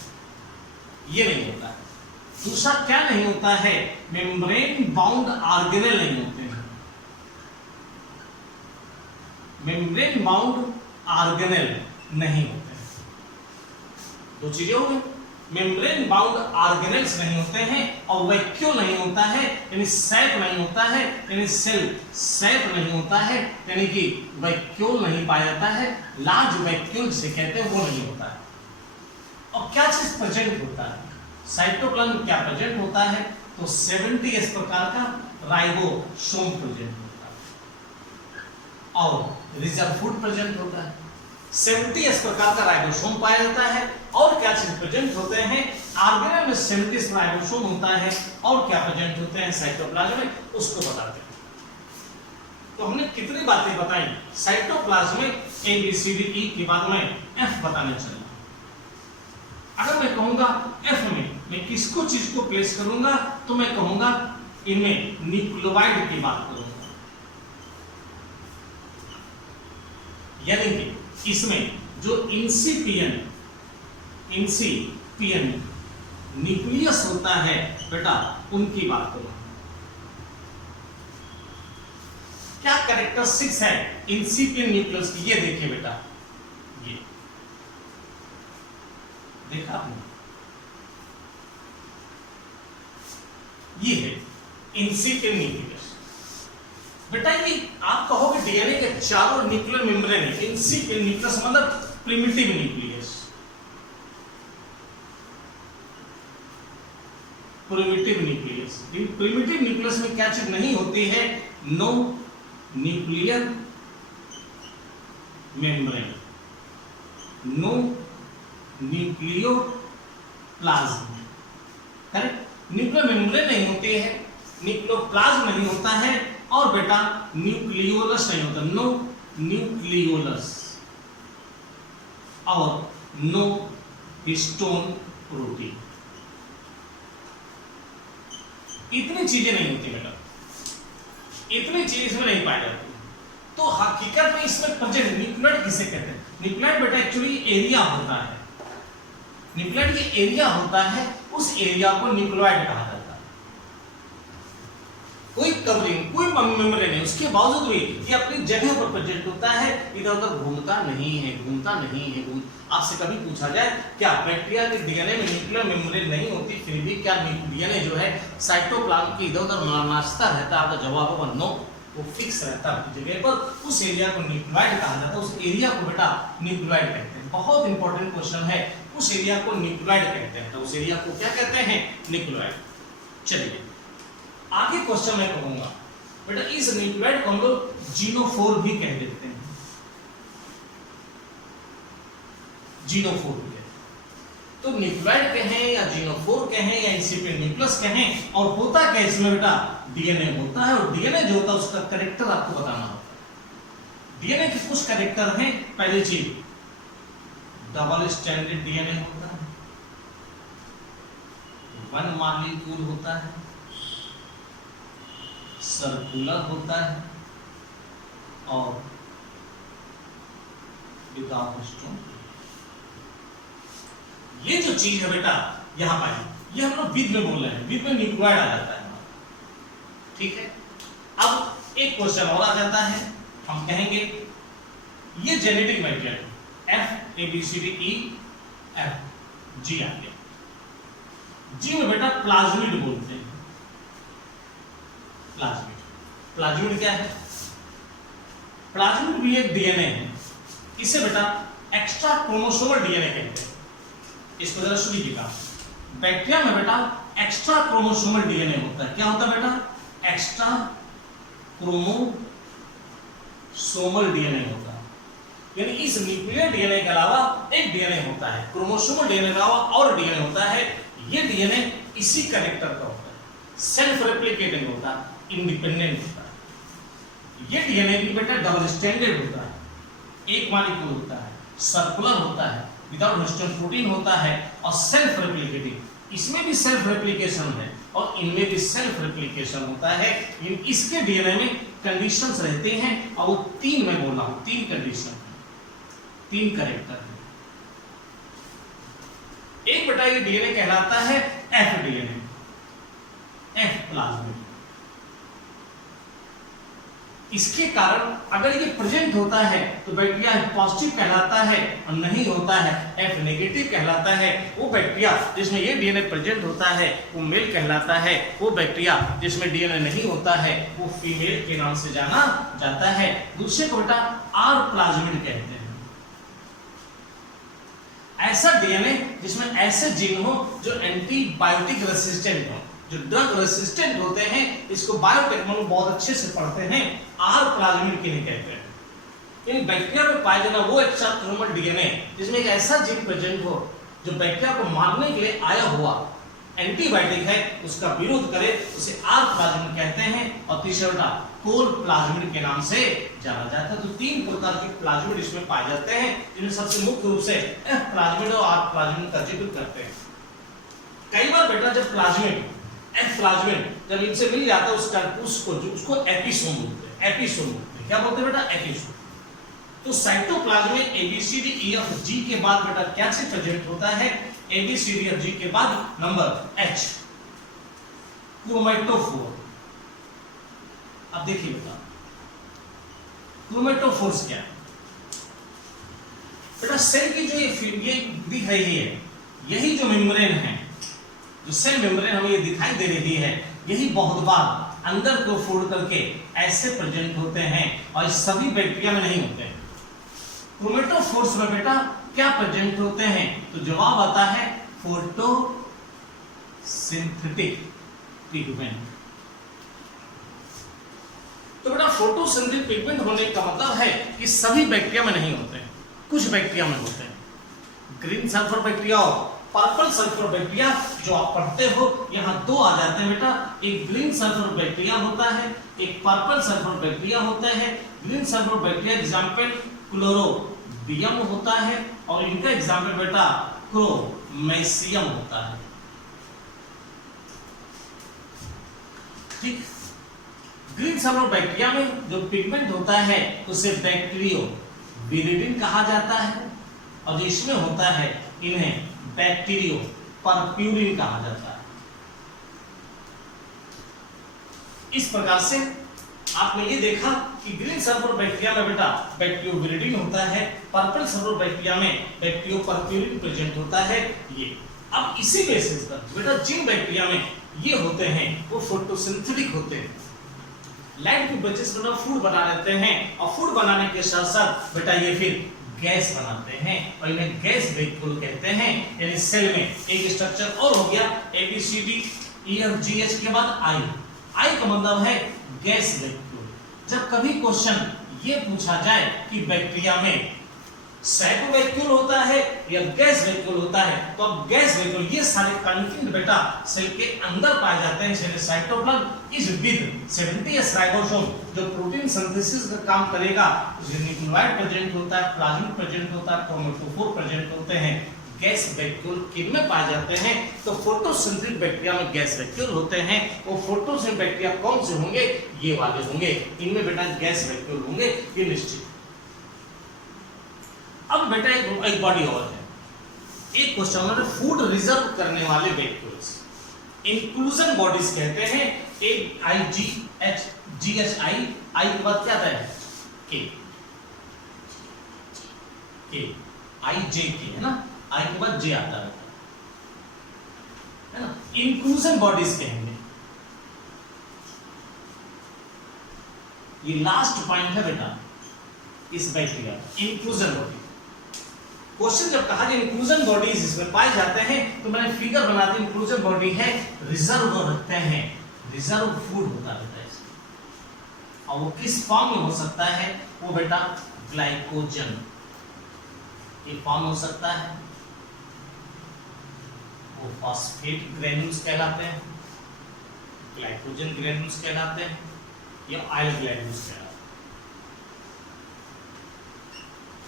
ये नहीं होता है। दूसरा क्या नहीं होता है, मेम्ब्रेन बाउंड ऑर्गेनेल नहीं होते हैं। मेम्ब्रेन बाउंड ऑर्गेनेल नहीं होते हैं। दो चीजें हो गई, मेम्ब्रेन बाउंड ऑर्गेनेल्स नहीं होते हैं और वैक्यूल नहीं होता है, यानी सैप नहीं होता है, यानी सेल सैप नहीं होता है, यानी कि वैक्यूल नहीं पाया जाता है, लार्ज वैक्यूल जिसे कहते हैं वो नहीं होता है। और क्या चीज प्रेजेंट होता है, साइटोप्लाज्म क्या प्रेजेंट होता है, तो 70s प्रकार का राइबोसोम प्रेजेंट होता है और रिजर्व फूड प्रेजेंट होता है। 70s प्रकार का राइबोसोम पाया जाता है। और क्या चीज प्रेजेंट होते हैं, ऑर्गेनेल में 70s राइबोसोम होता है और क्या प्रेजेंट होते हैं साइटोप्लाज्म में, उसको बताते हैं। तो हमने कितनी बातें बताई साइटोप्लाज्म में, ABCDE के बाद में F बताने चला। अगर मैं कहूंगा F में मैं किसको चीज को प्लेस करूंगा, तो मैं कहूंगा इनमें न्यूक्लियोइड की बात करूंगा, यानी कि इसमें जो इंसिपिएंट न्यूक्लियस होता है बेटा, उनकी बात करूंगा। क्या कैरेक्टरिस्टिक्स है इंसिपिएंट न्यूक्लियस की, ये देखिए बेटा, ये देखा आपने, ये है इंसिपिएंट न्यूक्लियस। बेटा ये आप कहोगे डीएनए के चारों न्यूक्लियर मेम्ब्रेन है, इंसिपिएंट न्यूक्लियस मतलब primitive nucleus. Primitive nucleus, primitive nucleus में क्या चीज नहीं होती है, no nuclear membrane, no nucleoplasm, correct. Nuclear membrane नहीं होती है, न्यूक्लियोप्लाज्म नहीं होता है और बेटा न्यूक्लियोलस नहीं होता, नो न्यूक्लियोलस और नो हिस्टोन प्रोटीन। इतनी चीजें नहीं होती बेटा, इतनी चीज इसमें नहीं पाई जाती। तो हकीकत में इसमें प्रेजेंट न्यूक्लियोइड किसे कहते हैं, न्यूक्लियोइड बेटा एक्चुअली एरिया होता है, न्यूक्लियोइड ये एरिया होता है, उस एरिया को न्यूक्लियोइड कहा जाता है। कोई कवरिंग कोई मेम्ब्रेन है, उसके बावजूद भी ये अपनी जगह पर प्रेजेंट होता है, इधर उधर घूमता नहीं है, घूमता नहीं है। आपसे कभी पूछा जाए क्या बैक्टीरिया के डीएनए में न्यूक्लियर मेम्ब्रेन नहीं होती, फिर भी क्या डीएनए जो है साइटोप्लाज्म के इधर उधर नाचता रहता है, आपका जवाब होगा नो, वो फिक्स रहता है अपनी जगह पर। उस एरिया को न्यूक्लियोइड कहा जाता है, उस एरिया को बेटा न्यूक्लियोइड कहते हैं। बहुत इंपॉर्टेंट क्वेश्चन है, उस एरिया को न्यूक्लियोइड कहते हैं, तो उस एरिया को क्या कहते हैं, न्यूक्लियोइड। चलिए आगे क्वेश्चन मैं कहूंगा बेटा, इस न्यूक्लियोइड को हम लोग जीनोफोर भी कह देते हैं, जीनोफोर भी कहते हैं। तो न्यूक्लियोइड कहें या जीनोफोर कहें या इंसिपिएंट न्यूक्लियस कहें, और होता क्या इसमें बेटा, डीएनए होता है, और डीएनए जो होता है उसका कैरेक्टर आपको बताना होता है। डीएनए के कुछ कैरेक्टर हैं, पहली चीज डबल स्ट्रैंडेड डीएनए होता है, वन मॉलिक्यूल होता है, सर्कुलर होता है और विदाउट स्ट्रॉन्ग। ये जो चीज है बेटा यहां पाई, ये हम लोग विद में बोल रहे हैं, विद में न्यूक्लियोइड आ जाता है, ठीक है। अब एक क्वेश्चन और आ जाता है, हम कहेंगे ये genetic material F A B C D E F G आ गया, जी में बेटा प्लाज्मिड बोलते हैं। प्लाज्मिड क्या है, प्लाज्मिड भी एक डीएनए है, इसे बेटा एक्स्ट्रा क्रोमोसोमल डीएनए कहते हैं। इसको जरा सुनिएगा, बैक्टीरिया में बेटा एक्स्ट्रा क्रोमोसोमल डीएनए होता है। क्या होता है बेटा? एक्स्ट्रा क्रोमोसोमल डीएनए होता है, यानी इस न्यूक्लियर डीएनए के अलावा एक डीएनए होता है, क्रोमोसोमल डीएनए के अलावा और डीएनए होता है। ये डीएनए इसी कैरेक्टर का होता है, सेल्फ रेप्लिकेटिंग होता है, इंडिपेंडेंट होता है। ये डीएनए भी बेटा डबल स्ट्रैंडेड होता है, एक मॉलिक्यूल होता है, सर्कुलर होता है, विदाउट हिस्टोन प्रोटीन होता है और सेल्फ रेप्लिकेटिंग। इसमें भी सेल्फ रेप्लिकेशन है और इनमें भी सेल्फ रेप्लिकेशन होता है। इसके डीएनए में कंडीशंस रहते हैं और वो तीन में बोल रहा हूं, तीन कंडीशन, तीन कैरेक्टर है। एक बेटा ये डीएनए कहलाता है एफ डीएनए, एफ प्लाज्मिड। इसके कारण अगर ये प्रेजेंट होता है तो बैक्टीरिया पॉजिटिव कहलाता है, और नहीं होता है एफ नेगेटिव कहलाता है। वो बैक्टीरिया जिसमें ये डीएनए प्रेजेंट होता है वो मेल कहलाता है, वो बैक्टीरिया जिसमें डीएनए नहीं होता है वो फीमेल के नाम से जाना जाता है। दूसरे को बेटा आर प्लाज्मिड कहते हैं। ऐसा डीएनए जिसमें ऐसे जीन हो जो एंटीबायोटिक रेसिस्टेंट हो, जो ड्रग रेसिस्टेंट होते हैं, इसको बायोटेक्नोलॉजी बहुत अच्छे से पढ़ते हैं, आर प्लाज्मिड किन्हें कहते हैं। यानी बैक्टीरिया में पाया जाना वो एक्स्ट्रा क्रोमोसोमल डीएनए जिसमें एक ऐसा जीन प्रेजेंट हो जो बैक्टीरिया को मारने के लिए आया हुआ एंटीबायोटिक है, उसका विरोध करे, उसे आर प्लाज्मिड कहते हैं। और तीसरा बेटा कोर प्लाज्मिड के नाम से जाना जाता है। तो तीन प्रकार के प्लाज्मिड इसमें पाए जाते हैं, जिनमें सबसे मुख्य रूप से एफ प्लाज्मिड और आर प्लाज्मिड का जिक्र करते हैं। कई बार बेटा जब प्लाज्मिड एफ प्लाज्मिड जब इनसे मिल जाता है उसको एपिसोम बोलते हैं, एपिसोम बोलते हैं। क्या बोलते हैं बेटा? एपिसोम। तो साइटोप्लाज्म में ABCDEFG के बाद बेटा क्या से प्रेजेंट होता है? ABCDEFG के बाद नंबर H, क्रोमेटोफोर। अब देखिए बेटा क्रोमेटोफोर्स क्या है? बेटा सेल की जो ये दिख रही है, यही जो मेम्ब्रेन है, जो सेल मेम्ब्रेन हमें ये दिखाई दे रही है, यही बहुत बार अंदर को फोल्ड करके ऐसे प्रेजेंट होते हैं और सभी बैक्टीरिया में नहीं होते हैं। क्रोमेटोफोर्स में बेटा क्या प्रेजेंट होते हैं? तो जवाब आता है फोटोसिंथेटिक पिगमेंट। तो बेटा फोटोसिंथेटिक पिगमेंट होने का मतलब है कि सभी बैक्टीरिया में नहीं होते हैं, कुछ बैक्टीरिया में होते हैं। ग्रीन सल्फर बैक्टीरिया और पर्पल सल्फर बैक्टीरिया जो आप पढ़ते हो, यहाँ दो आ जाते हैं बेटा। एक ग्रीन सल्फर बैक्टीरिया होता है, एक पर्पल सल्फर बैक्टीरिया होता है। Green sulphur bacteria example Chlorobium होता है और इनका एग्जाम्पल बेटा क्रोमेसियम होता है। ठीक, ग्रीन सल्फर बैक्टीरिया में जो पिगमेंट होता है उसे बैक्टीरियोविरिडिन कहा जाता है, और जो इसमें होता है इन्हें बैक्टीरियो परप्यूरिन कहा जाता है। इस प्रकार से आपने ये देखा कि ग्रीन सल्फर बैक्टीरिया में बेटा बैक्टीरियोविरिडिन होता है, पर्पल सल्फर बैक्टीरिया में बैक्टीरियो परप्यूरिन प्रेजेंट होता है। ये अब इसी बेसिस पर बेटा जिन बैक्टीरिया में ये होते हैं वो फोटोसिंथेटिक होते हैं, लाइट की वजह से फूड बना लेते हैं, और फूड बनाने के साथ साथ बेटा ये फिर गैस बनाते हैं और इन्हें गैस वैक्यूल कहते हैं। यानी सेल में एक स्ट्रक्चर और हो गया ABCDEFGH के बाद I का मतलब है गैस वैक्यूल। जब कभी क्वेश्चन ये पूछा जाए कि बैक्टीरिया में साइटोवैक्यूल होता है या गैस वैक्यूल होता है, तो अब गैस वैक्यूल ये सारे कंटेंट बेटा सेल के अंदर पाए जाते हैं। Cytoplasm is with 70S ribosome जो प्रोटीन सिंथेसिस का काम करेगा। न्यूक्लियोटाइड प्रेजेंट होता है, प्लाज्मिड प्रेजेंट होता है, क्रोमेटोफोर प्रेजेंट होते हैं। गैस वैक्यूल किनमें पाए जाते हैं? तो फोटोसिंथेटिक बैक्टीरिया में गैस वैक्यूल होते हैं। वो फोटोसिंथेटिक बैक्टीरिया कौन से होंगे? ये वाले होंगे, इनमें बेटा गैस वैक्यूल होंगे, ये निश्चित। अब बेटा एक बॉडी और है, एक क्वेश्चन में फूड रिजर्व करने वाले वैक्यूल्स इंक्लूजन बॉडीज कहते हैं। AIGHI आई के बाद क्या आता है? के IJK है ना, आई के बाद जे आता है ना। इंक्लूजन बॉडीज कहेंगे। ये लास्ट पॉइंट है बेटा, इस बैक्टीरिया इंक्लूजन बॉडी। क्वेश्चन जब कहा जाए इंक्लूजन बॉडीज इसमें पाए जाते हैं तो मैंने फिगर बना दी। इंक्लूजन बॉडी है रिजर्व रखते हैं, रिजर्व फूड होता रहता है इसमें। और वो किस फॉर्म में हो सकता है? वो बेटा ग्लाइकोजन ये फॉर्म हो सकता है, वो फॉस्फेट ग्रेन्यूल्स कहलाते हैं, ग्लाइकोजन ग्रेन्यूल्स कहलाते हैं, या ऑयल ग्रेन्यूल्स कहलाते हैं,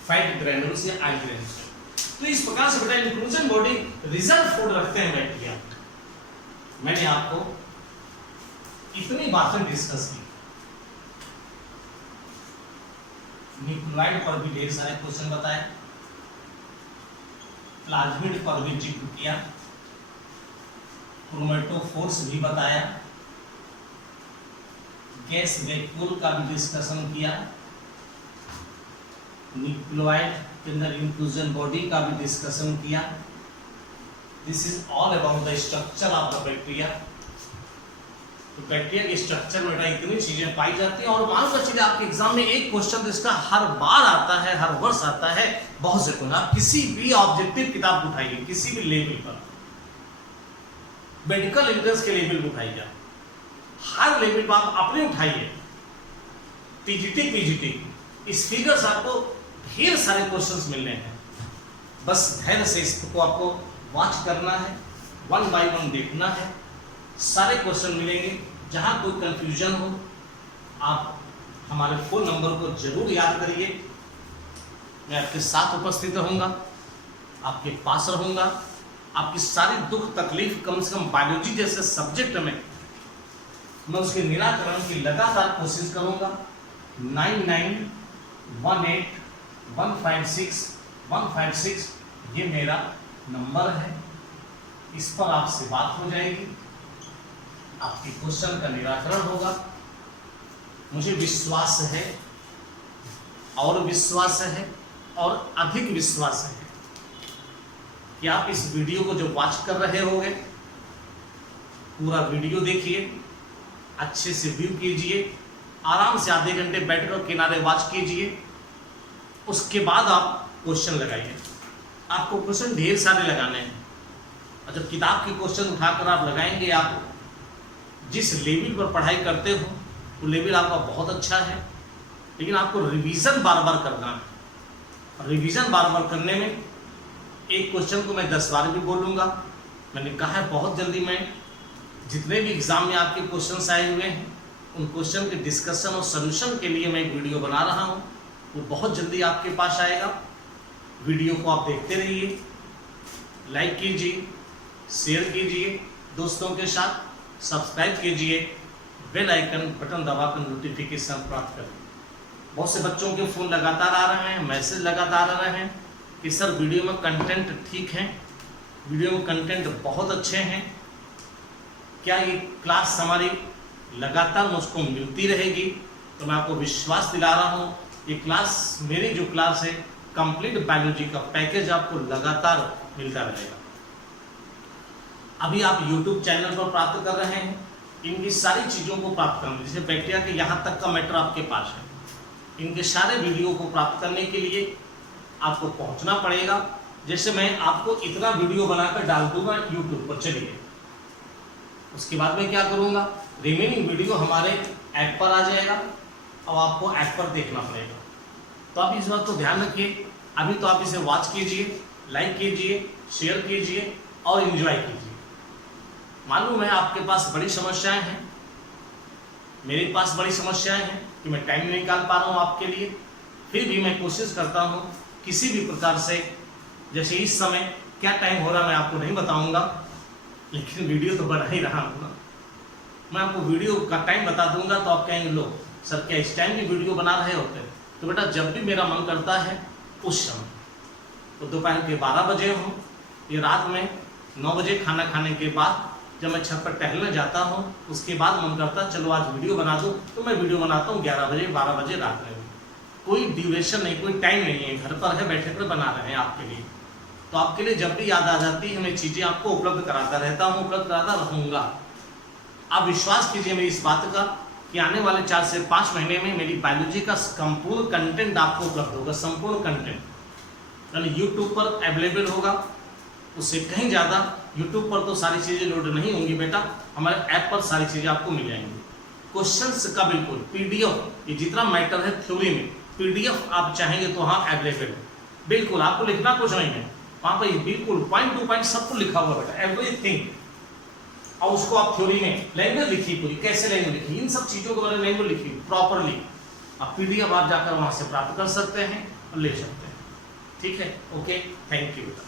फैट ग्रेन्यूल्स या ऑयल ग्रेन्यूल्स। तो इस प्रकार से बेटा इंक्लूजन बॉडी रिजर्व फूड रखते हैं बैक्टीरिया। मैंने आपको इतनी बातें डिस्कस की। न्यूक्लियोटाइड पर भी ढेर सारे क्वेश्चन बताए, प्लाज्मिड पर भी जिक्र किया, क्रोमेटोफोर्स भी बताया, गैस वैक्यूल का भी डिस्कशन किया, न्यूक्लियोटाइड के अंदर इंक्लूजन बॉडी का भी डिस्कशन किया। This is all about the structure of the bacteria. तो बैक्टीरिया के स्ट्रक्चर में इतनी चीजें पाई जाती हैं। और मान कर चलिए आपके एग्जाम में एक क्वेश्चन तो इसका हर बार आता है, हर वर्ष आता है, बहुत से क्वेश्चन। आप किसी भी ऑब्जेक्टिव किताब उठाइए, किसी भी लेवल पर, मेडिकल एंट्रेंस के लेवल पर उठाइए, हर लेवल पर आप अपने उठाइए, टीजीटी पीजीटी, इस फिगर से आपको ढेर सारे क्वेश्चंस मिलने हैं। बस धैर्य से इसको आपको वॉच करना है, वन बाय वन देखना है, सारे क्वेश्चन मिलेंगे। जहां कोई कंफ्यूजन हो आप हमारे फोन नंबर को जरूर याद करिए। मैं आपके साथ उपस्थित रहूंगा, आपके पास रहूंगा, आपकी सारी दुख तकलीफ कम से कम बायोलॉजी जैसे सब्जेक्ट में मैं उसके निराकरण की लगातार कोशिश करूंगा। 9918156156 ये मेरा नंबर है, इस पर आपसे बात हो जाएगी, आपके क्वेश्चन का निराकरण होगा। मुझे विश्वास है और विश्वास है और अधिक विश्वास है कि आप इस वीडियो को जो वॉच कर रहे होंगे, पूरा वीडियो देखिए, अच्छे से व्यू कीजिए, आराम से आधे घंटे बैठकर किनारे वॉच कीजिए, उसके बाद आप क्वेश्चन लगाइए। आपको क्वेश्चन ढेर सारे लगाने हैं, और जब किताब के क्वेश्चन उठाकर आप लगाएंगे, आप जिस लेवल पर पढ़ाई करते हो वो लेवल आपका बहुत अच्छा है, लेकिन आपको रिवीजन बार बार करना है। रिवीजन बार बार करने में एक क्वेश्चन को मैं 10 बार भी बोलूँगा। मैंने कहा है बहुत जल्दी मैं जितने भी एग्जाम में आपके क्वेश्चन आए हुए हैं उन क्वेश्चन के डिस्कशन और सोल्यूशन के लिए मैं एक वीडियो बना रहा हूँ, वो बहुत जल्दी आपके पास आएगा। वीडियो को आप देखते रहिए, लाइक कीजिए, शेयर कीजिए दोस्तों के साथ, सब्सक्राइब कीजिए, बेल आइकन बटन दबाकर नोटिफिकेशन प्राप्त करें। बहुत से बच्चों के फ़ोन लगातार आ रहे हैं, मैसेज लगातार आ रहे हैं कि सर वीडियो में कंटेंट ठीक है, वीडियो में कंटेंट बहुत अच्छे हैं, क्या ये क्लास हमारी लगातार मुझको मिलती रहेगी? तो मैं आपको विश्वास दिला रहा हूँ, ये क्लास, मेरी जो क्लास है, कंप्लीट बायोलॉजी का पैकेज आपको लगातार मिलता रहेगा। अभी आप YouTube चैनल पर प्राप्त कर रहे हैं, इनकी सारी चीज़ों को प्राप्त करने, जैसे बैक्टीरिया के यहाँ तक का मैटर आपके पास है, इनके सारे वीडियो को प्राप्त करने के लिए आपको पहुँचना पड़ेगा। जैसे मैं आपको इतना वीडियो बनाकर डाल दूंगा YouTube पर, चलिए उसके बाद में क्या करूँगा, रिमेनिंग वीडियो हमारे ऐप पर आ जाएगा और आपको ऐप पर देखना पड़ेगा। तो आप इस बात को ध्यान रखिए। अभी तो आप इसे वॉच कीजिए, लाइक कीजिए, शेयर कीजिए और एंजॉय कीजिए। मालूम है आपके पास बड़ी समस्याएं हैं, मेरे पास बड़ी समस्याएं हैं कि मैं टाइम नहीं निकाल पा रहा हूँ आपके लिए, फिर भी मैं कोशिश करता हूँ किसी भी प्रकार से। जैसे इस समय क्या टाइम हो रहा मैं आपको नहीं बताऊँगा, लेकिन वीडियो तो बना ही रहा हूँ ना। मैं आपको वीडियो का टाइम बता दूंगा तो आप कहेंगे लो सर क्या इस टाइम की वीडियो बना रहे होते? तो बेटा जब भी मेरा मन करता है उस समय, तो दोपहर के 12 बजे हो या रात में 9 बजे खाना खाने के बाद जब मैं छत पर टहलने जाता हूँ, उसके बाद मन करता है चलो आज वीडियो बना दूँ, तो मैं वीडियो बनाता हूँ 11 बजे 12 बजे रात में। कोई ड्यूरेशन नहीं, कोई टाइम नहीं है, घर पर है बैठे पर बना रहे हैं आपके लिए। तो आपके लिए जब भी याद आ जाती है मैं चीज़ें आपको उपलब्ध कराता रहता हूँ, उपलब्ध कराता रहूँगा। आप विश्वास कीजिए मेरी इस बात का कि आने वाले 4 से 5 महीने में मेरी बायोलॉजी का संपूर्ण कंटेंट आपको उपलब्ध होगा, संपूर्ण कंटेंट यानी यूट्यूब पर अवेलेबल होगा। उससे कहीं ज़्यादा यूट्यूब पर तो सारी चीज़ें लोड नहीं होंगी बेटा, हमारे ऐप पर सारी चीज़ें आपको मिल जाएंगी। क्वेश्चंस का बिल्कुल पीडीएफ, ये जितना मैटर है थ्योरी में पीडीएफ आप चाहेंगे तो वहाँ अवेलेबल है, बिल्कुल आपको लिखना कुछ नहीं है, वहाँ पर बिल्कुल पॉइंट टू पॉइंट सब कुछ लिखा हुआ बेटा, एवरीथिंग। और उसको आप थ्योरी में लैंग्वेज लिखी पूरी, कैसे लैंग्वेज लिखी, इन सब चीज़ों के बारे में लैंग्वेज लिखी प्रॉपरली, आप पीडीएफ आप जाकर वहाँ से प्राप्त कर सकते हैं और ले सकते हैं। ठीक है, ओके, थैंक यू बेटा।